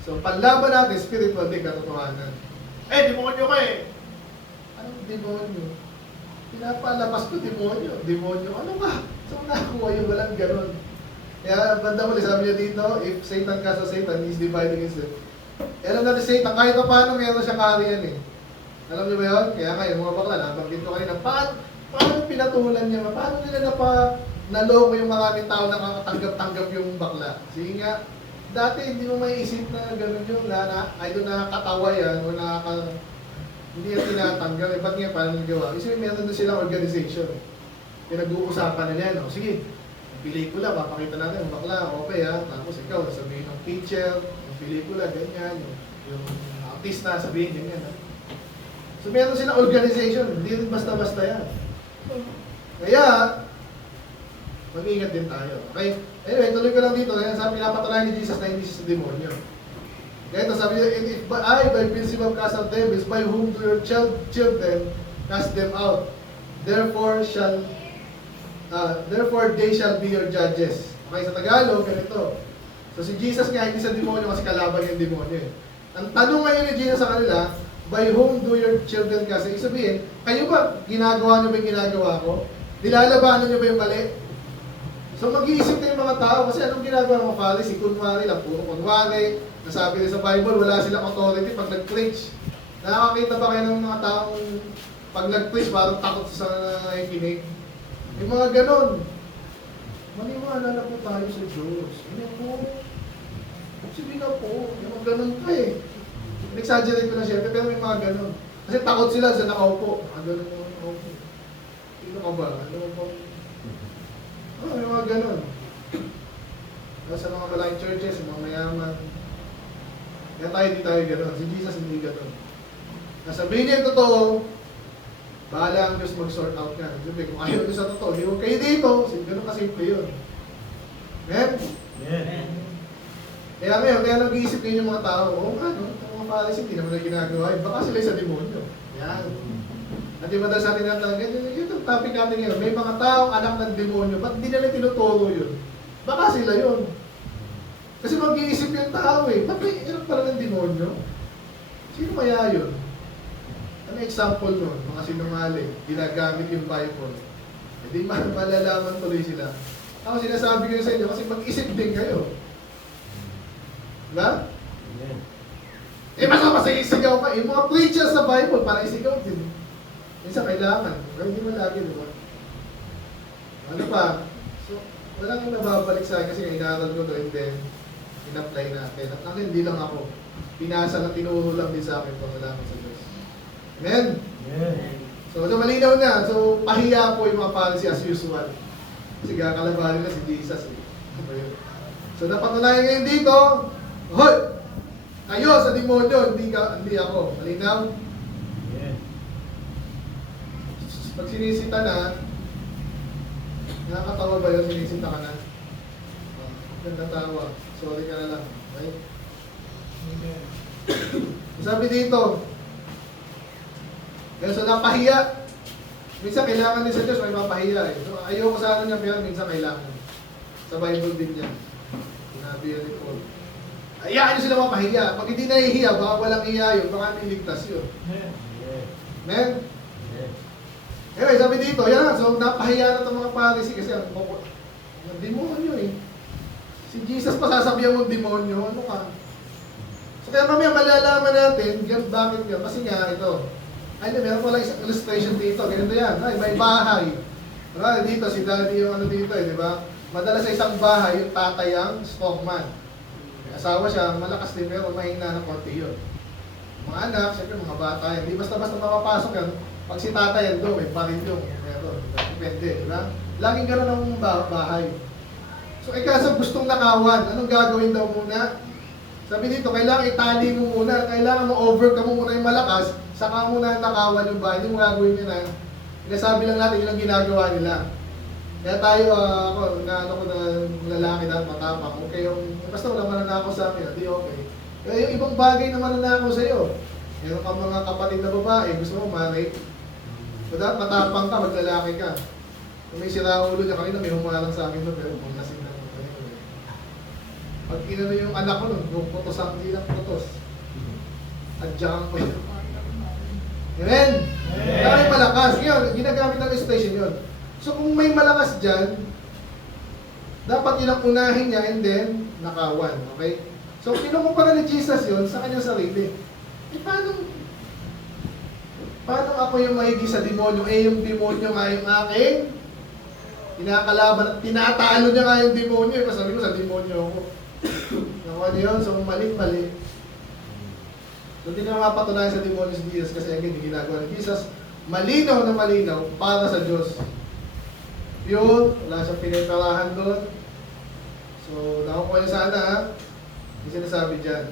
So, panlaban natin, spiritual din katotohanan. Eh, demonyo ka eh! Anong demonyo? Pinapalabas ko, demonyo. Demonyo, ano ka? Saan nakakuha yung walang ganun? Kaya, banda mo, sabi niya dito, if Satan ka sa Satan, he's dividing himself. Alam natin, Satan, kahit pa paano meron siyang kariyan eh. Alam niyo ba yun? Kaya ngayon, mga bakla, nabanggit ko kanina, paano pinatulan niya? Paano nila naloko yung maraming tao na nakakatanggap-tanggap yung bakla? Sige nga, dati hindi mo maiisip na gano'n yun, ay doon nakakatawa yan, o hindi yan tinatanggap. Eh, ba't nga, paano nagawa? Kasi meron doon silang organization. Pinag-uusapan nila yan, o sige, pelikula, papakita natin yung bakla, okay ha, tapos ikaw, sabihin ng teacher, yung pelikula, ganyan, yung artista, sabihin ganyan ha. So meron silang organization, hindi rin basta-basta yan. Kaya, mag-iingat din tayo. Okay? Anyway, tuloy ko lang dito. Kaya sabi, pinapatunayan ni Jesus na hindi siya sa demonyo. Kaya ito sabi niya, and if I, by Beelzebub cast out devils, by whom do your children cast them out? Therefore they shall be your judges. Okay, sa Tagalog, ganito. So si Jesus nga, hindi sa demonyo kasi kalaban yung demonyo eh. Ang tanong ngayon ni Jesus sa kanila, by whom do your children cast? Ibig sabihin, kayo ba, ginagawa niyo ba yung ginagawa ko? Nilalabanan niyo ba yung mali? So mag-iisip na yung mga tao kasi anong ginagawa ng mga Pharisee? Kunwari lang, puro kunwari. Nasabi rin sa Bible, wala silang authority pag nag-preach. Nakakakita ba kayo ng mga taong pag nag-preach, parang takot sa nakikinig? Yung mga ganon. Maniwala na po tayo sa Diyos. Ano po? Sige na po. Yung mga ganon ka eh. Nag-exaggerate ko na siyempre, pero may mga ganon. Kasi takot sila sa nakaupo. Ganon mo nakaupo. Sino ka ba? Ano mo bang... may mga ganon. Sa mga malaking churches, mga mayaman. Kaya tayo di tayo ganon. Si Jesus hindi ganon. Nasabihin niya yung totoo, bahala ang Diyos mag-sort out nga. Sabi, kung ayaw nyo sa totoo, di huwag kayo dito. Ganon kasimple yun. Amen? Amen. Kaya ngayon, kaya nag-iisip kayo yung mga tao, ano, yung mga Pharisee, hindi naman na ginagawa. Baka sila sa demonyo. Yan. At yung madalas natin natin, yung topic natin ngayon, may mga taong anak ng demonyo, ba't di nila tinuturo yun? Baka sila yun. Kasi mag-iisip yung tao eh, ba't may anak pala ng demonyo? Sino kaya yun? Ano example nun? Mga sinungaling, ginagamit yung Bible. Hindi malalaman tuloy sila. Ako sinasabi ko sa inyo, kasi mag-isip din kayo. Diba? Amen. Eh, masama sa isigaw ka. Yung mga preachers sa Bible, para isigaw din. Minsan kailangan. Pero hindi mo lagi, diba? Ano pa? So, walang nababalik sa akin kasi inaaral ko to and then in-apply natin. At akin, hindi lang ako. Pinasa na tinuro lang din sa akin po. Salamat sa Diyos. Amen? Amen. So malinaw na. So, pahiya po yung mga Pharisee as usual. Kasi kakalabanin na si Jesus. So, napatunayan ngayon dito, hoy! Kayo sa demonyo, hindi ako. Malinaw? Amen. Pag sinisita na, nakakatawa ba yun? Sinisita ka na? Ganda tawa. Sorry ka na lang. Okay? Amen. Sabi dito, kaya so napahiya. Minsan kailangan din sa Diyos, may mapahiya eh. So, ayoko sa ano niya, pero minsan kailangan. Sa Bible din yan. Sinabi yan ni Paul. Hayaan niyo sila mapahiya. Pag hindi nahihiya, baka walang iya yun, baka niligtas yun. Amen. Amen? Amen. Anyway, sabi dito, yan. So, napahiya na itong mga Pharisee kasi ang demonyo eh. Si Jesus pa sasabihan mong demonyo, ano ka? So, kaya mamaya malalaman natin, bakit yun? Kasi nga, ito. Ay, meron ko lang isang illustration dito. Ganito yan. Ay, may bahay. Diba? Dito, si daddy yung ano dito eh, di ba? Madalas sa isang bahay, yung tatay ang stockman. May asawa siya, malakas din, pero mahina ng konti yun. Mga anak, siyempre mga bata yan. Di basta-basta mapapasok yan. Pag si tatay yan doon, may parin yung meron. Depende, di ba? Laging gano'n ng bahay. So, kaso gustong nakawan. Anong gagawin daw muna? Sabi dito, kailangan itali mo muna. Kailangan mo-overcome mo muna yung malakas. Saka muna nakawan yung bahay. Hindi mo gagawin yun na. Sinasabi lang natin yun ang ginagawa nila. Kaya tayo, ako, na ano ko na lalaki na matapang, okay yung, basta wala mananakaw sa amin, di okay. Kaya yung ibang bagay na mananakaw sa'yo, meron ka mga kapatid na babae, gusto mo ma-rape, dapat matapang ka, maglalaki ka. Kung may siraulo niya, kanina may humarang sa akin doon, pero kung lasing na ako kanina. Pag inano yung anak ko nun, kung putos ang hindi lang putos. Adyakan ko yun. Amen? Kaya may malakas. Ngayon, ginagamit ng illustration yun. So kung may malakas dyan, dapat ilang unahin niya and then nakawan. Okay? So kinukumpara ni Jesus yun sa kanyang sarili. Eh paano ako yung maigi sa demonyo? Eh yung demonyo nga yung aking kinakalaban at tinatalo niya nga yung demonyo. Eh sabi ko sa demonyo ako. Nakuha niyo yun? So mali-mali. So hindi na mapatunayan sa demonyo si Jesus kasi again, yung ginagawa ni Jesus, malinaw na malinaw para sa Diyos. Yun, wala siyang pinagkarahan doon. So, nakukuha niya sana ha. Yung sinasabi dyan.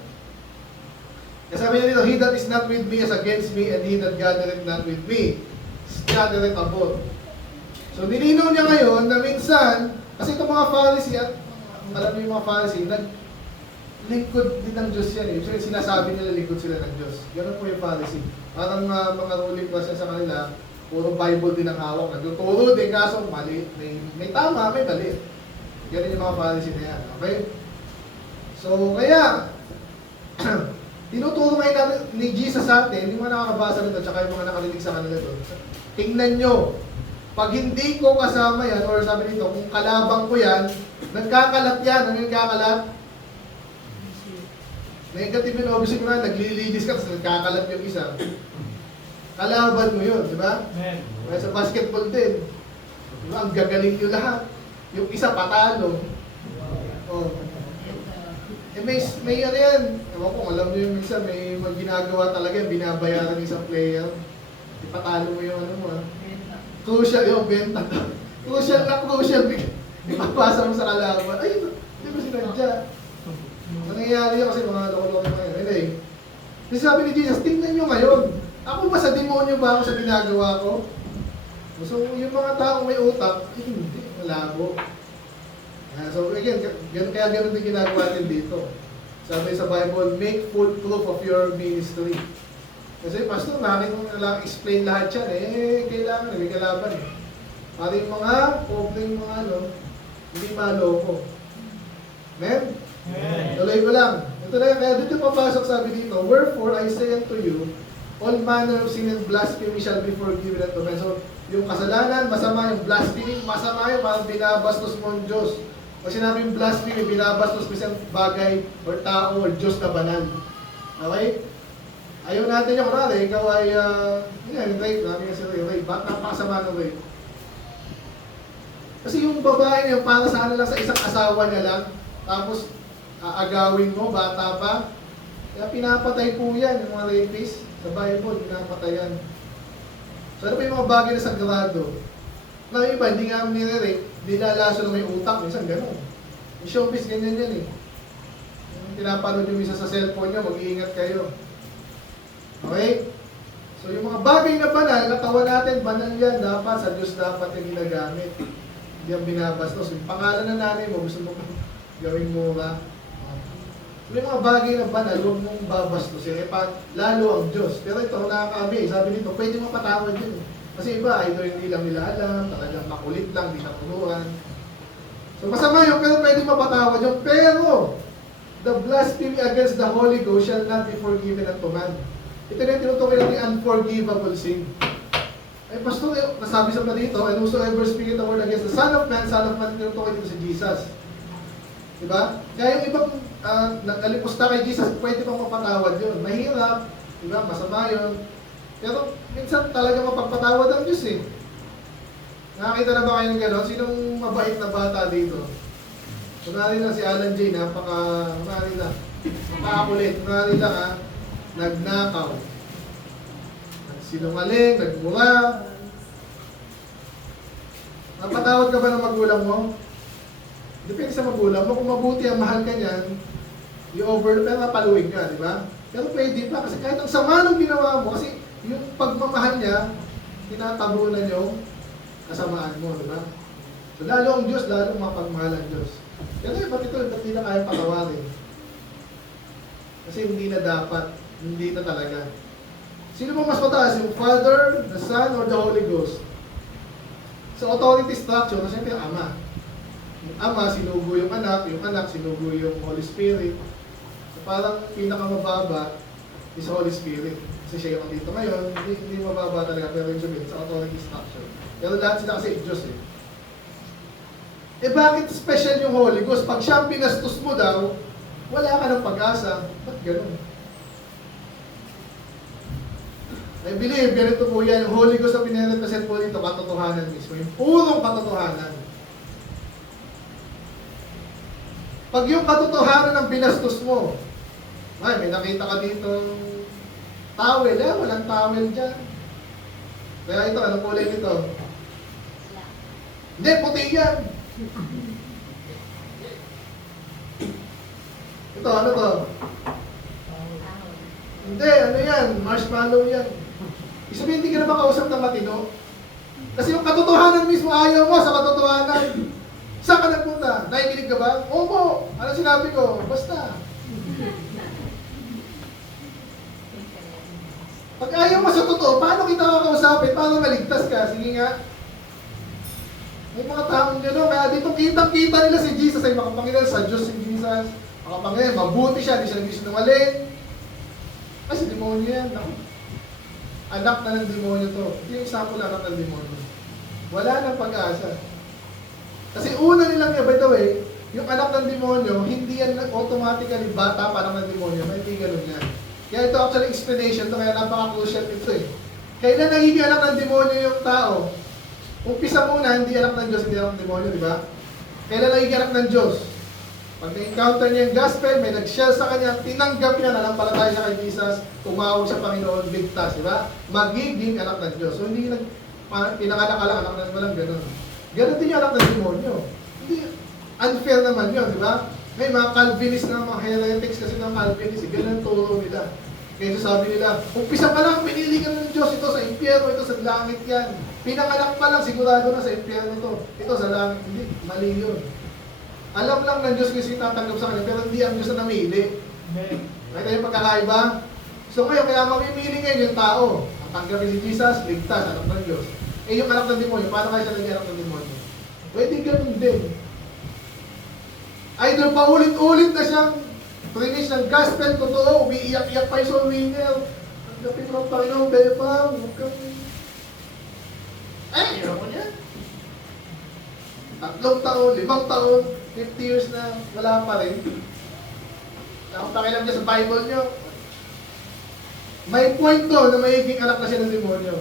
Kaya sabi niya dito, he that is not with me is against me, and he that gathereth not with me is gathereth abroad. So, nilinaw niya ngayon na minsan, kasi itong mga Pharisee, at alam niyo yung mga Pharisee, lingkod din ng Diyos yan eh. Usually, sinasabi nila lingkod sila ng Diyos. Ganun po yung Pharisee. Parang mga ruling class sa kanila, puro Bible din ang hawak. Nagtuturo din, kaso mali. May tama, may mali. Ganun yung mga Pharisee na yan. Okay? So, kaya, tinuturo ngayon natin ni Jesus sa atin, yung mga nakakabasa nito, tsaka yung mga nakarinig sa kanila doon. Tingnan nyo, pag hindi ko kasama yan, or sabi nito, kung kalabang ko yan, nagkakalat yan. Ano yung nagkakalat? Negative yun, obviously ko na, naglilidis ka, tapos nagkakalat yung isa. Kalaban mo yun, di ba? Kaya sa basketball din, di ba? Ang gagaling nyo lahat. Yung isa patalo. Oh. Eh may ano yan, ewan ko, alam nyo yung minsan, may ginagawa talaga, binabayaran ng isang player. Ipatalo mo yung ano mo. Crucial yung benta. Crucial na crucial. Ipapasa mo sa kalaban. Ay, hindi ba sinadya? Nangyayari yun kasi mga loko-loko ngayon. Anyway, sabi ni Jesus, tingnan nyo ngayon. Ako ba sa demonyo ba ako sa ginagawa ko? So, yung mga taong may utak, hindi, malabo. So, again, kaya ganun din ginagawa natin dito. Sabi sa Bible, make full proof of your ministry. Kasi, Pastor, bakit mo lang explain lahat yan? Eh, kailangan, may kalaban eh. Para yung mga pobreng mga hindi maloko. Amen? Tuloy ko lang. Ito na, kaya dito papasok sabi dito, wherefore I say unto you, all manner of sin and blasphemy shall be forgiven unto men. So, yung kasalanan, masama, yung blasphemy, masama yun, parang binabastos mo ang Diyos. Pag sinabing blasphemy, binabastos mo isang bagay, or tao, or Diyos na banal. Okay? Ayaw natin yung kunwari, ikaw ay, rape, namin kasi rape, ba't napakasama ng rape? Kasi yung babae niya, para sa ano lang, sa isang asawa niya lang, tapos, aagawin mo, bata pa, kaya pinapatay po yan, yung mga rapists. Sa Bible, pinapatayan. So ano pa yung mga bagay na sagrado? Na yung iba, hindi nga nire-rape, nilalaso na may utak, minsan gano'n. Yung showbiz, ganyan yan eh. Yung pinapanood yung isa sa cellphone nyo, mag-iingat kayo. Okay? So yung mga bagay na banal, katawan natin, banal yan, dapat sa Diyos dapat yung ginagamit. Hindi ang binabastos. Yung pangalan na nanay mo, gusto mo gawing mura. May mga bagay na banal, huwag mong babastusin. Lalo ang Diyos. Pero ito, nakakabi. Sabi nito, pwede mo patawad yun. Kasi iba, either hindi lang nila alam, talagang makulit lang, di naturuan. So masama yun, pero pwede mapatawad yun. Pero, the blasphemy against the Holy Ghost shall not be forgiven unto man. Ito na yung tinutukoy natin unforgivable sin. Eh, Pastor, nasabi sa dito, and whosoever speaketh the word against the Son of Man, tinutukoy dito si Jesus. Diba? Kaya yung ibang nalipusta kay Jesus, pwede pang mapatawad yun. Mahirap, diba? Masama yun. Pero minsan talaga mapagpatawad ang Diyos eh. Nakakita na ba kayo ng gano'n? Sinong mabait na bata dito? Kunwari lang si Alan J, kunwari lang, makakulit, kunwari lang nagnakaw, nagsinungaling, nagmura. Napatawad ka ba ng magulang mo? Depende sa magulang mo. Kung mabuti ang mahal ka niyan, i-over, pero paluwig ka, di ba? Pero pwede pa, kasi kahit ang sama ng ginawa mo, kasi yung pagmamahal niya, tinatabunan yung kasamaan mo, di ba? So lalo ang Diyos, lalo mapagmahal ang Diyos. Kaya ba't ito, ba't hindi na kaya patawarin? Kasi hindi na dapat, hindi na talaga. Sino ba mas mataas? Yung Father, the Son, or the Holy Ghost? Sa authority structure, siyempre yung Ama. Yung Ama, sinugo yung anak sinugo yung Holy Spirit. So parang pinakamababa is Holy Spirit. Kasi siya yung dito ngayon, hindi mababa talaga, pero yung sabihin, sa authority structure. Pero lahat sila kasi Diyos eh. Eh bakit special yung Holy Ghost? Pag siya ang pinastos mo daw, wala ka ng pag-asa. Ba't ganun? I believe, ganito po yan, yung Holy Ghost na pinrepresent po dito, katotohanan mismo. Yung purong katotohanan. Pag yung katotohanan ng binastos mo, ay, may nakita ka dito towel, walang towel dyan. Kaya ito, anong kulay nito? Hindi, puti yan. Ito, ano to? Hindi, ano yan? Marshmallow yan. Isabihin, hindi ka na makausap ng matino. Kasi yung katotohanan mismo, ayaw mo sa katotohanan. Saan ka nagpunta? Nakikinig ka ba? Opo. Ano sinabi ko? Basta. Pag ayaw mo sa totoo, paano kita kakausapin? Paano maligtas ka? Sige nga. May mga taong gano'n, kaya dito kitang-kita nila si Jesus ay makapangilan sa Diyos si Jesus. Makapangilan, mabuti siya, di siya nagsisinungaling. Kasi demonyo yan. Ako. Anak na ng demonyo to. Hindi yung sample anak ng demonyo. Wala nang pag-asa. Kasi una nilang by the way, yung anak ng demonyo, hindi yan automatically bata parang ng demonyo. May hindi ganun yan. Kaya ito actually explanation to, kaya napaka-crucial ito eh. Kailan nagiging anak ng demonyo yung tao? Umpisa muna, hindi anak ng Diyos, hindi anak ng demonyo, di ba? Kailan nagiging anak ng Diyos? Pag na-encounter niya yung gospel, may nag-share sa kanya, tinanggap niya, nanampalataya siya kay Jesus, tumawag sa Panginoon, ligtas, di ba? Magiging anak ng Diyos. So hindi pinanganak ka lang, anak ng walang ganun. Ganun din yung anak ng demonyo. Hindi, unfair naman yun, di ba? May mga Calvinist na mga heretics kasi ng Calvinist, ganun ang turo nila. Kaya sabi nila, umpisa pa lang, pinili ka ng Diyos, ito sa impyerno, ito sa langit yan. Pinanganak pa lang, sigurado na sa impyerno to. Ito sa langit, hindi, mali yun. Alam lang ng Diyos kasi tatanggap sa kanya, pero hindi ang Diyos na namili. Kaya yung pagkakaiba. So ngayon, kaya mamimili ngayon yung tao. Ang tanggapin si Jesus, ligtas, anak ng Diyos. Eh yung anak ng demonyo, paano kaya siya naging anak ng demonyo? Pwede ganun din. Either paulit-ulit na siyang premise ng gospel, totoo, umiiyak-iyak pa yung soul winner. Tanggapin mo ang Panginoon, Bepang, huwag kang... Ay, hirap mo niyan. 3 taon, 5 taon, 50 years na wala pa rin. Kung pakialam niya sa Bible niyo, may point doon na magiging anak na siya ng demonyo.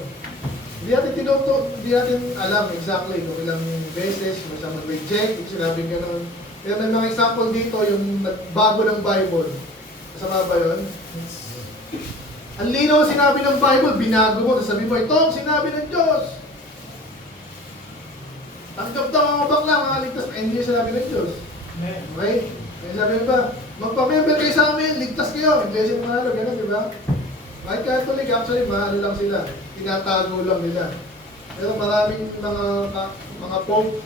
Hindi natin alam exactly kung ilang beses, kung siya mag-reject, kung sinabing gano'n. Pero may mga example dito, yung nagbago ng Bible. Kasama ba yun? Ang linaw sinabi ng Bible, binago mo, sabi mo, ito ang sinabi ng Diyos. Tanggap daw mga bakla, mga ligtas, hindi yung sinabi ng Diyos. Okay? Kaya sabi mo ba, magpamember kayo sa amin, ligtas kayo. Iglesia ng mahalo, gano'n, di ba? Kahit Catholic, actually, mahalo lang sila. Tinatago lang nila. Pero maraming mga pope,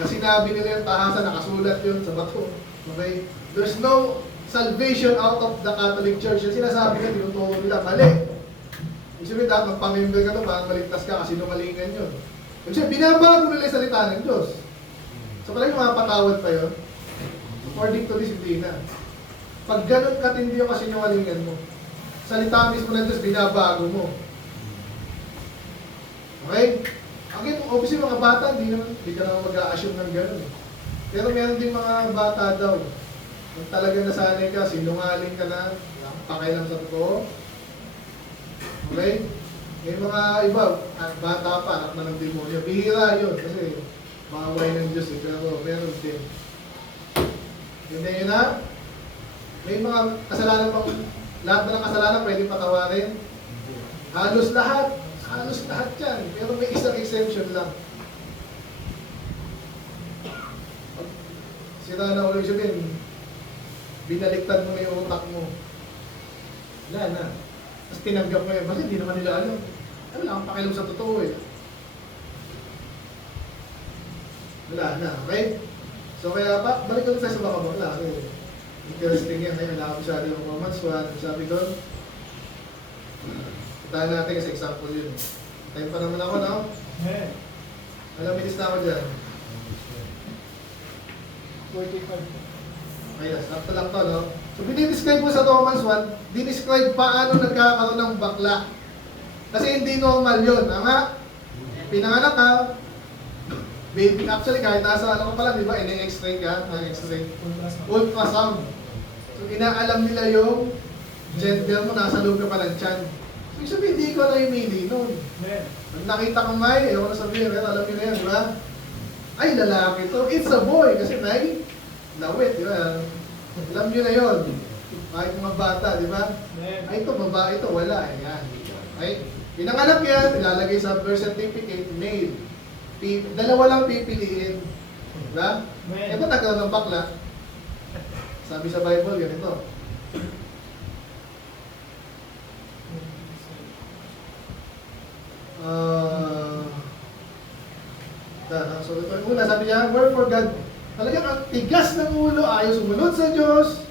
na sinabi nila yung tahasan, nakasulat yun sa bato. Okay? There's no salvation out of the Catholic Church. Yung sinasabi nila, tinuturo nila, mali. Ibig sabihin, dapat magpamember ka to, para maligtas ka kasi numalingan yun. Ibig sabihin, binabago nila yung salita ng Diyos. So pala yung mga patawad pa yun, according to disciplina. Pag ganun katindi yung kasi numalingan mo, salita mismo ng Diyos, binabago mo. Okay? Again, obviously mga bata, hindi ka naman mag-a-assume ng gano'n. Pero meron din mga bata daw, kung talaga nasanay ka, sinungaling ka na, pakailang sa totoo. Okay? May mga iba, bata pa, anak na ng demonyo. Bihira yun, kasi makaway ng Diyos eh, pero meron din. Hindi yun na, may mga kasalanan pang, lahat na ng kasalanan pwede patawarin. Halos lahat yan. Pero may isang exemption lang. Sira na ulit sabihin, binaliktad mo na yung utak mo. Wala na. Tapos tinanggap mo yun. Bakit hindi naman nila alam? Wala akong pakialam sa totoo eh. Wala na, okay? So kaya balik ko tayo sa baka bakla. Kasi interesting yan. Ngayon, nakapisali yung Romans 1. Sabi doon, tayo natin kasi example yun. Time pa naman ako, no? Amen. Alam, minis na ako dyan. 45. Kaya, sakto lang to, no? So, dinidescribe mo sa Romans 1, dinescribe paano nagkakaroon ng bakla. Kasi hindi normal yun. Tama? Pinanganak ka, baby, actually kahit nasa ano ka pala, di ba, ine-x-ray ka, x-ray, ultrasound. So, inaalam nila yung gender mo, nasa loob ka pa ng tiyan. So, ibig sabihin, hindi ko na imili nun. Amen. Pag nakita ko may, ayaw ko na sabihin, pero alam niyo na yan, di ba? Ay, lalaki to. It's a boy, kasi may lawit, di ba? Alam niyo na yun. Kahit mga bata, di ba? Amen. Ay, ito, babae ito, wala. Ayan. Okay? Pinanganak yan, ilalagay sa birth certificate, male. Dalawa lang pipiliin. Diba? Amen. Ito nagkaroon ng bakla. Sabi sa Bible, ganito. So ito yung una, sabi niya, wherefore God, talagang ang tigas ng ulo, ayaw sumunod sa Diyos.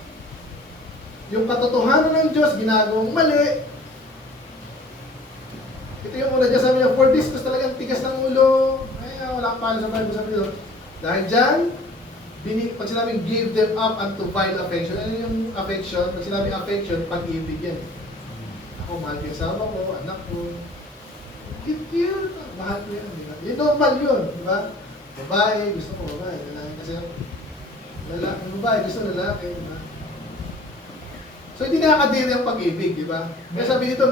Yung katotohanan ng Diyos, ginagawang mali. Ito yung una dyan, sabi niya, for this, kasi talagang tigas ng ulo. Ay, wala kang pala sa Bible, sabi niya. Dahil dyan, pag sinabing give them up unto vile affection, ano yung affection? Pag sinabing affection, pag-ibig yan. Ako, mahal ko yung asawa ko, anak ko. Cute yun. Mahal ko yan, di ba? Yung normal yun, di ba? Babae, gusto ko babae. Lalaki kasi ako. Lalaki, babae, gusto lalaki, di ba? So hindi nakakadiri ang pag-ibig, di ba? Kaya sabi dito,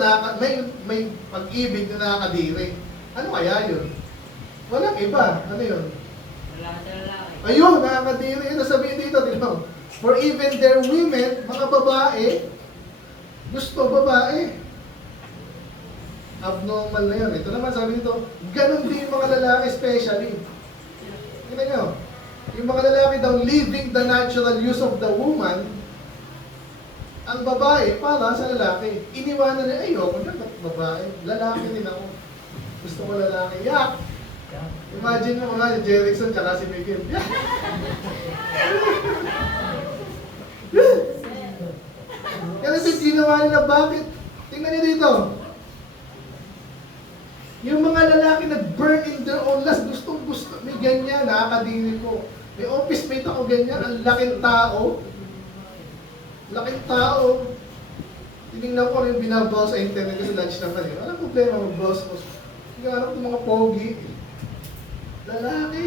may pag-ibig na nakakadiri. Ano kaya yun? Walang iba. Ano yun? Lalaki sa lalaki. Ayun, nakakadiri. Yun sabihin dito, di ba? For even their women, mga babae, gusto babae. Abnormal na yun. Ito naman sabi dito, ganun din yung mga lalaki especially. Tingnan nyo. Yung mga lalaki daw, leaving the natural use of the woman, ang babae para sa lalaki. Iniwanan na, ayoko na, babae. Lalaki din ako. Gusto ko lalaki. Yak! Imagine mo mga Jerickson tsaka si Miguel. Yak! Kasi ginawa nila, bakit? Tingnan niyo dito. Yung mga lalaki nag-burn in their own lust, gustong gusto. May ganyan, nakakadiri ko. May office mate ako ganyan, ang laking tao. Laking tao. Tinignan ko yung binabrowse sa internet kasi lunch naman eh. Walang problema mag-browse ko. Tingnan ko mga pogi. Lalaki.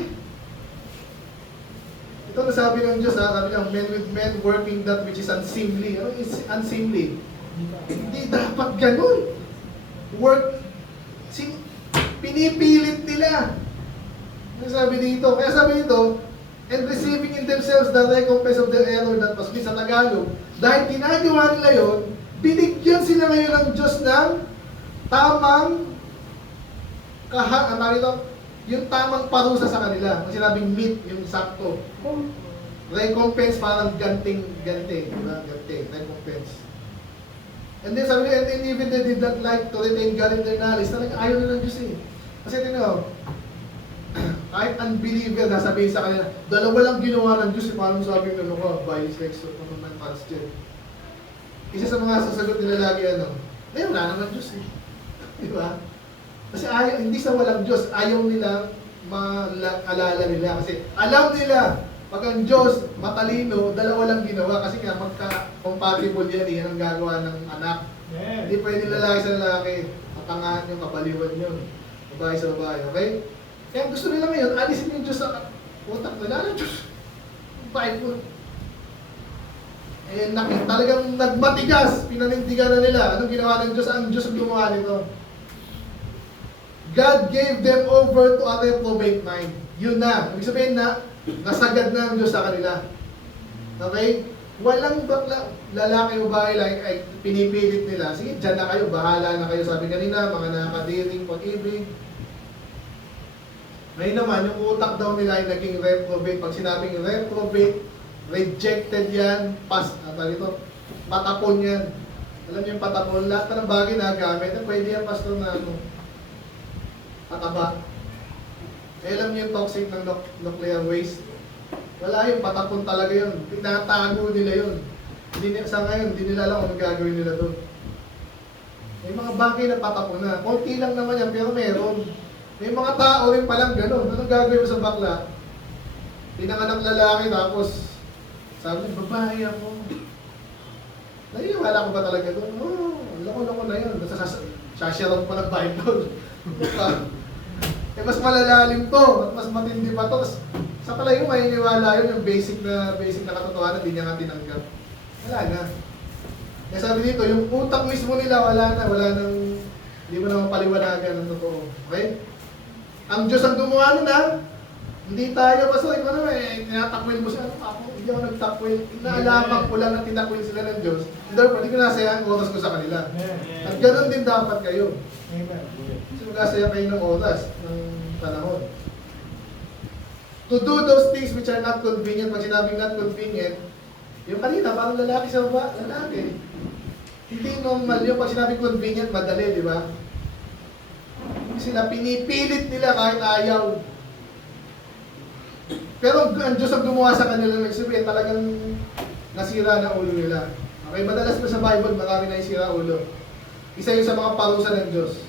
Ito nasabi ng Diyos ha, sabi niya, men with men working that which is unseemly. Ano is unseemly? Hindi dapat ganun. Pinipilit nila. Ano sabi dito? Kaya sabi dito, and receiving in themselves the recompense of their error that was sa Tagalog. Dahil ginagawa nila yun, binigyan sila ngayon ng Diyos ng tamang yung tamang parusa sa kanila. Kung sinabing meet, yung sakto. Recompense parang ganti, diba? Ganti, recompense. And then sabi niya, and even they did not like to retain God in their knowledge. Talagang ayaw nila ng Diyos eh. Kasi tingnan, kahit unbeliever na sabihin sa kanila, dalawa lang ginawa ng Diyos, paano sabi ng ano ka, bisex, o naman transgender. Isa sa mga sasagot nila lagi wala naman Diyos eh. Di ba? Kasi ayaw, hindi sa walang Diyos, ayaw nila maalala nila. Kasi alam nila, pag ang Diyos matalino, dalawa lang ginawa. Kasi nga, magka-compatible yan ang gagawa ng anak. Yeah. Hindi pwede lalaki sa lalaki. Matangahan yung kabaliwan yun. Babae sa babae, okay? Kaya gusto nila ngayon, alisin yung Diyos sa utak nila. Ano Diyos? Bible. Eh, talagang nagmatigas. Pinanindigan na nila. Anong ginawa ng Diyos? Ang Diyos ang gumawa nito. God gave them over to a reprobate mind. Yun na. Ibig sabihin na, nasagad na ang Diyos sa kanila. Okay? Walang bakla, lalaki o babae lang ay pinipilit nila. Sige, dyan na kayo, bahala na kayo. Sabi kanina, mga nakakadiring pag-ibig. Ngayon naman, yung utak daw nila ay naging reprobate. Pag sinabing reprobate, rejected yan, patapon yan. Alam niyo yung patapon, lahat na ng bagay na gamit, pwede yan pastor na pataba. Eh, alam niyo yung toxic ng nuclear waste? Wala yung patapon talaga yun. Tinatago nila yun. Sa ngayon, hindi nila alam kung gagawin nila doon. May mga bagay na patapon na. Konti lang naman yan, pero meron. May mga tao rin palang gano'n. Anong gagawin mo sa bakla? Pinanganak lalaki, tapos sabi niya, babae ako. Naiiwala ko ba talaga doon? Oo, loko-loko na yun. Sasyaran pa ng Bible. Eh, mas malalalim to, at mas matindi pa to. Tapos, sa palay ko, mainiwala yun, yung basic na katotohanan, hindi niya nga tinanggap. Wala na. Kaya sabi dito, yung utak mismo nila, wala nang, hindi mo na mapaliwanagan ng totoo. Okay? Ang Diyos ang gumawa nun ha. Hindi tayo, basta ikaw naman tinatakwil mo siya. Ano ako? Hindi ako nagtakwil. Inaalaman ko lang na tinakwil sila ng Diyos. Therefore, hindi ko nasayang oras ko sa kanila. At ganoon din dapat kayo. Kasi magkasaya kayo ng oras, ng panahon. To do those things which are not convenient, pag sinabing not convenient, yung kanina, parang lalaki sa baba, lalaki. Hindi normal yung pag sinabing convenient, madali, di ba? Sila pinipilit nila kahit ayaw. Pero ang Diyos ang gumawa sa kanila ng sabihin, talagang nasira na ulo nila. Okay, madalas na sa Bible, marami na isira ulo. Isa yun sa mga parusa ng Diyos.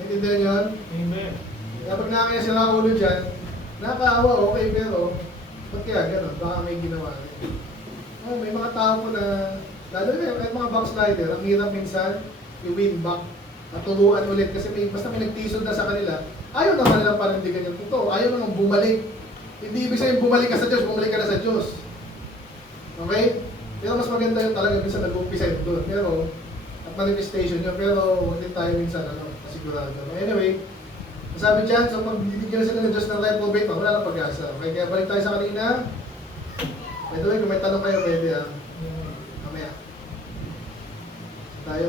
Naintindihan yun? Amen. Kapag nakakaya sira ulo dyan, nakakaawa, okay, pero ba't kaya gano'n? Baka may ginawa rin. Oh, may mga tao po na, lalo na yung mga backslider, ang hirap minsan, i-win back. At turuan ulit kasi basta may nagtisod na sa kanila, ayaw naman nilang panindigan yung totoo, ayaw naman bumalik. Hindi ibig sabihin bumalik ka sa Diyos, bumalik ka na sa Diyos. Okay? Pero mas maganda yung talaga minsan nag-umpisa yun doon. Pero, at manifestation yun, pero huwag din tayo minsan, pasigurado. Anyway, sabi dyan, so pag bibigyan sila ng Diyos ng reprobate, wala lang pag-asa. Okay, kaya balik tayo sa kanina. By the way, kung may tanong kayo, pwede mamaya. Tayo,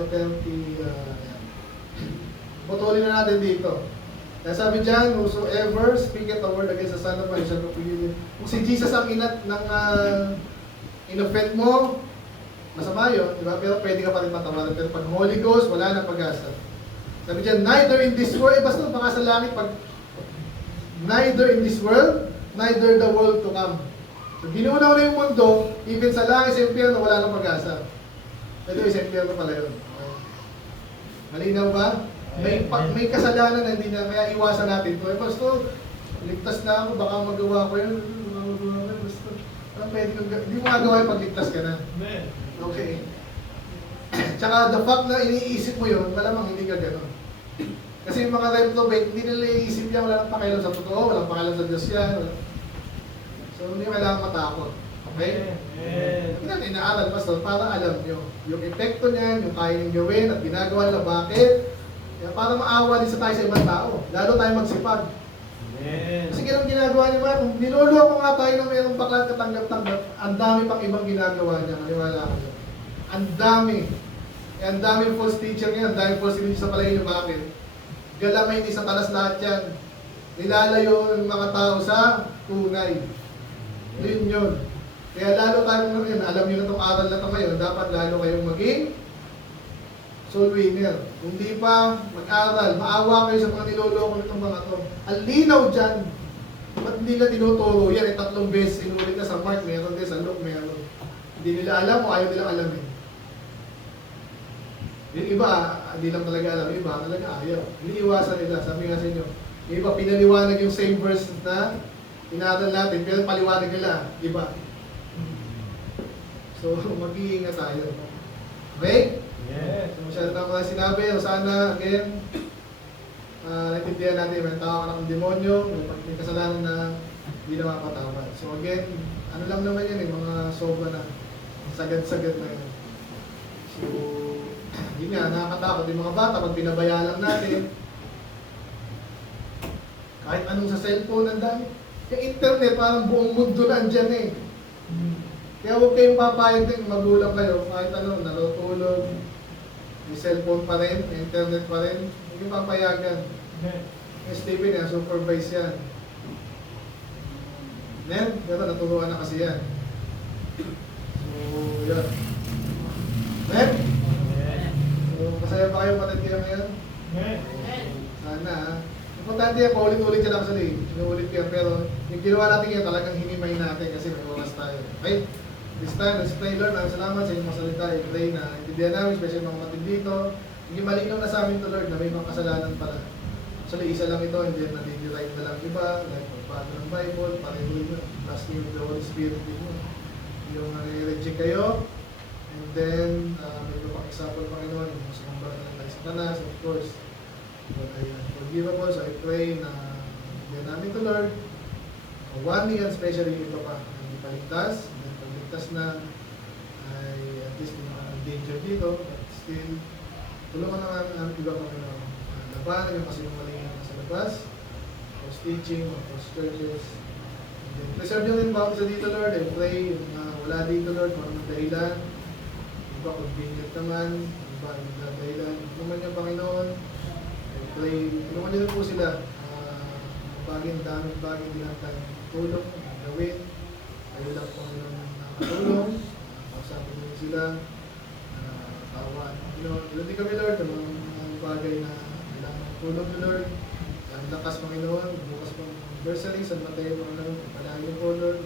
putulin na natin dito. Kaya sabi dyan, whosoever speaketh a word against the Son of Man shall be forgiven. Kung si Jesus ang in-offend mo, masama yun, di ba? Pero pwede ka pa rin matawaran. Pero pag Holy Ghost, wala nang pag-asa. Sabi dyan, neither in this world, basta baka sa langit, neither in this world, neither the world to come. So, ginuunaw na yung mundo, even sa langit, sa impyerno, wala nang pag-asa. Ito yung sa impyerno pala yun. Okay. Malinaw ba? May kasalanan na hindi na, kaya iwasan natin ito. Eh, Pastor, ligtas na ako, baka magawa ko yun. Basta, pwede kang, hindi mo magawa yung pagligtas ka na. Okay. Tsaka the fact na iniisip mo yun, malamang hindi ka gano'n. Kasi yung mga reprobate, hindi nila iisip yan, wala nang pakialam sa totoo, walang pakialam sa Diyos yan. So, hindi kailangan matakot. Okay? Hindi natin inaaral, Pastor, para alam nyo. Yung epekto niyan, yung kaya nyo gawin at ginagawa nila, bakit? Kaya para maawa din sa tayo sa ibang tao, lalo tayo magsipag. Kasi ganun ginagawa niya mga, kung niloloko nga tayo ng mayroong bakla katanggap-tanggap, ang dami pang ibang ginagawa niya, maniwala ko. Ang dami. Ang dami false teacher niya, ang dami false teacher sa palagay niyo, bakit? Galamay ni Satanas lahat yan. Nilalayo yung mga tao sa tunay. Yun yun. Kaya lalo tayo ngayon, alam niyo na itong aral na ito ngayon, dapat lalo kayong maging soul winner. Kung di pa mag-aral, maawa kayo sa mga niloloko nitong mga to. Ang linaw dyan, ba't hindi na tinuturo yan? 3 beses inulit na sa Mark, meron din sa Luke, meron. Hindi nila alam o ayaw nilang alamin. Yung iba, hindi lang talaga alam. Yung iba, talaga ayaw. Iniiwasan nila. Sabi nga sa inyo, yung iba, pinaliwanag yung same verse na inaral natin, pero paliwanag nila, iba. So, mag-iingat tayo. Okay? Yes. So, masyado na mga sinabi. O sana, again, naintindihan natin, may tao ka ng demonyo, may kasalanan na hindi na mapatawad. So again, ano lang naman yan, mga sobra na, sagad-sagad na yan. So, yun nga, nakakatakot yung mga bata, pag pinabayaan lang natin, kahit anong sa cellphone, ang dami. Yung internet, parang buong mundo na andyan eh. Kaya huwag kayong papayag din, magulang kayo, kahit ano, natutulog, may cellphone pa rin, may internet pa rin, huwag yung papayagan. Yung Stephen yan, supervise yan. Then, pero naturuan na kasi yan. So, yun. Then, so, masaya pa kayo patid kayo ngayon? Sana ha. Ito tayo natin yan, paulit-ulit yan actually. Inuulit ko yan, pero yung ginawa natin yan, talagang hinimay natin kasi may oras tayo. Okay? This time, let's pray, Lord. Maraming salamat sa inyong mga salita. I pray na intindihan namin, especially mga kapatid dito. Yung malinaw na sa amin to, Lord, na may mga kasalanan pala. Actually, isa lang ito, hindi na nag-write na lang iba, like pagpano ng Bible, pareho yun, blasphemy of the Holy Spirit din mo. Yung nare-reject kayo, and then, may iba pang example, Panginoon, yung mga sumamba na ng Satanas, of course. But I forgivable, so I pray na hindi namin to, Lord. One yan, especially yung iba pa, hindi paligtas, and then pagligtas na, ay at least hindi mga danger dito, but still, tulungan na namin ang iba Panginoon. Labanan yung kasi yung mali nga sa labas, false teaching, or false churches. And then, preserve nyo rin bawat isa dito, Lord, and pray, yung wala dito, Lord, kung anong dahilan. Iba convenient naman, iba yung dahilan. Naman yung Panginoon, and pray, tulungan nyo rin po sila. Bagay, daming bagay din ang tayong tulong, gawin. Kayo lang po nila nakatulong, pagsapin nyo sila, tawaan. Hindi kami, Lord, ang mga bagay na tulong to Lord, ang lakas Panginoon, bukas pang anniversary, San Mateo Panginoon, palayo po Lord,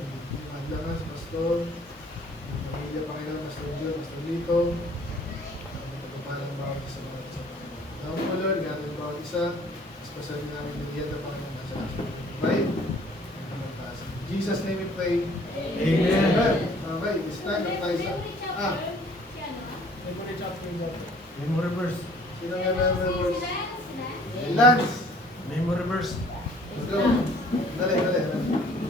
maglangan sa pastor, ang pamilya Panginoon, Pastor Joe, Pastor Lito, magpapalang bawat isa bawat isa Panginoon. Tawag po Lord, gano'n bawat isa, especially namin binigyan ng Panginoon, nasa last week of life, in Jesus' name we pray. Amen. Okay, this time na tayo sa, Memory verse. sino nga member? Lance! Memory verse. Let's go. Dali.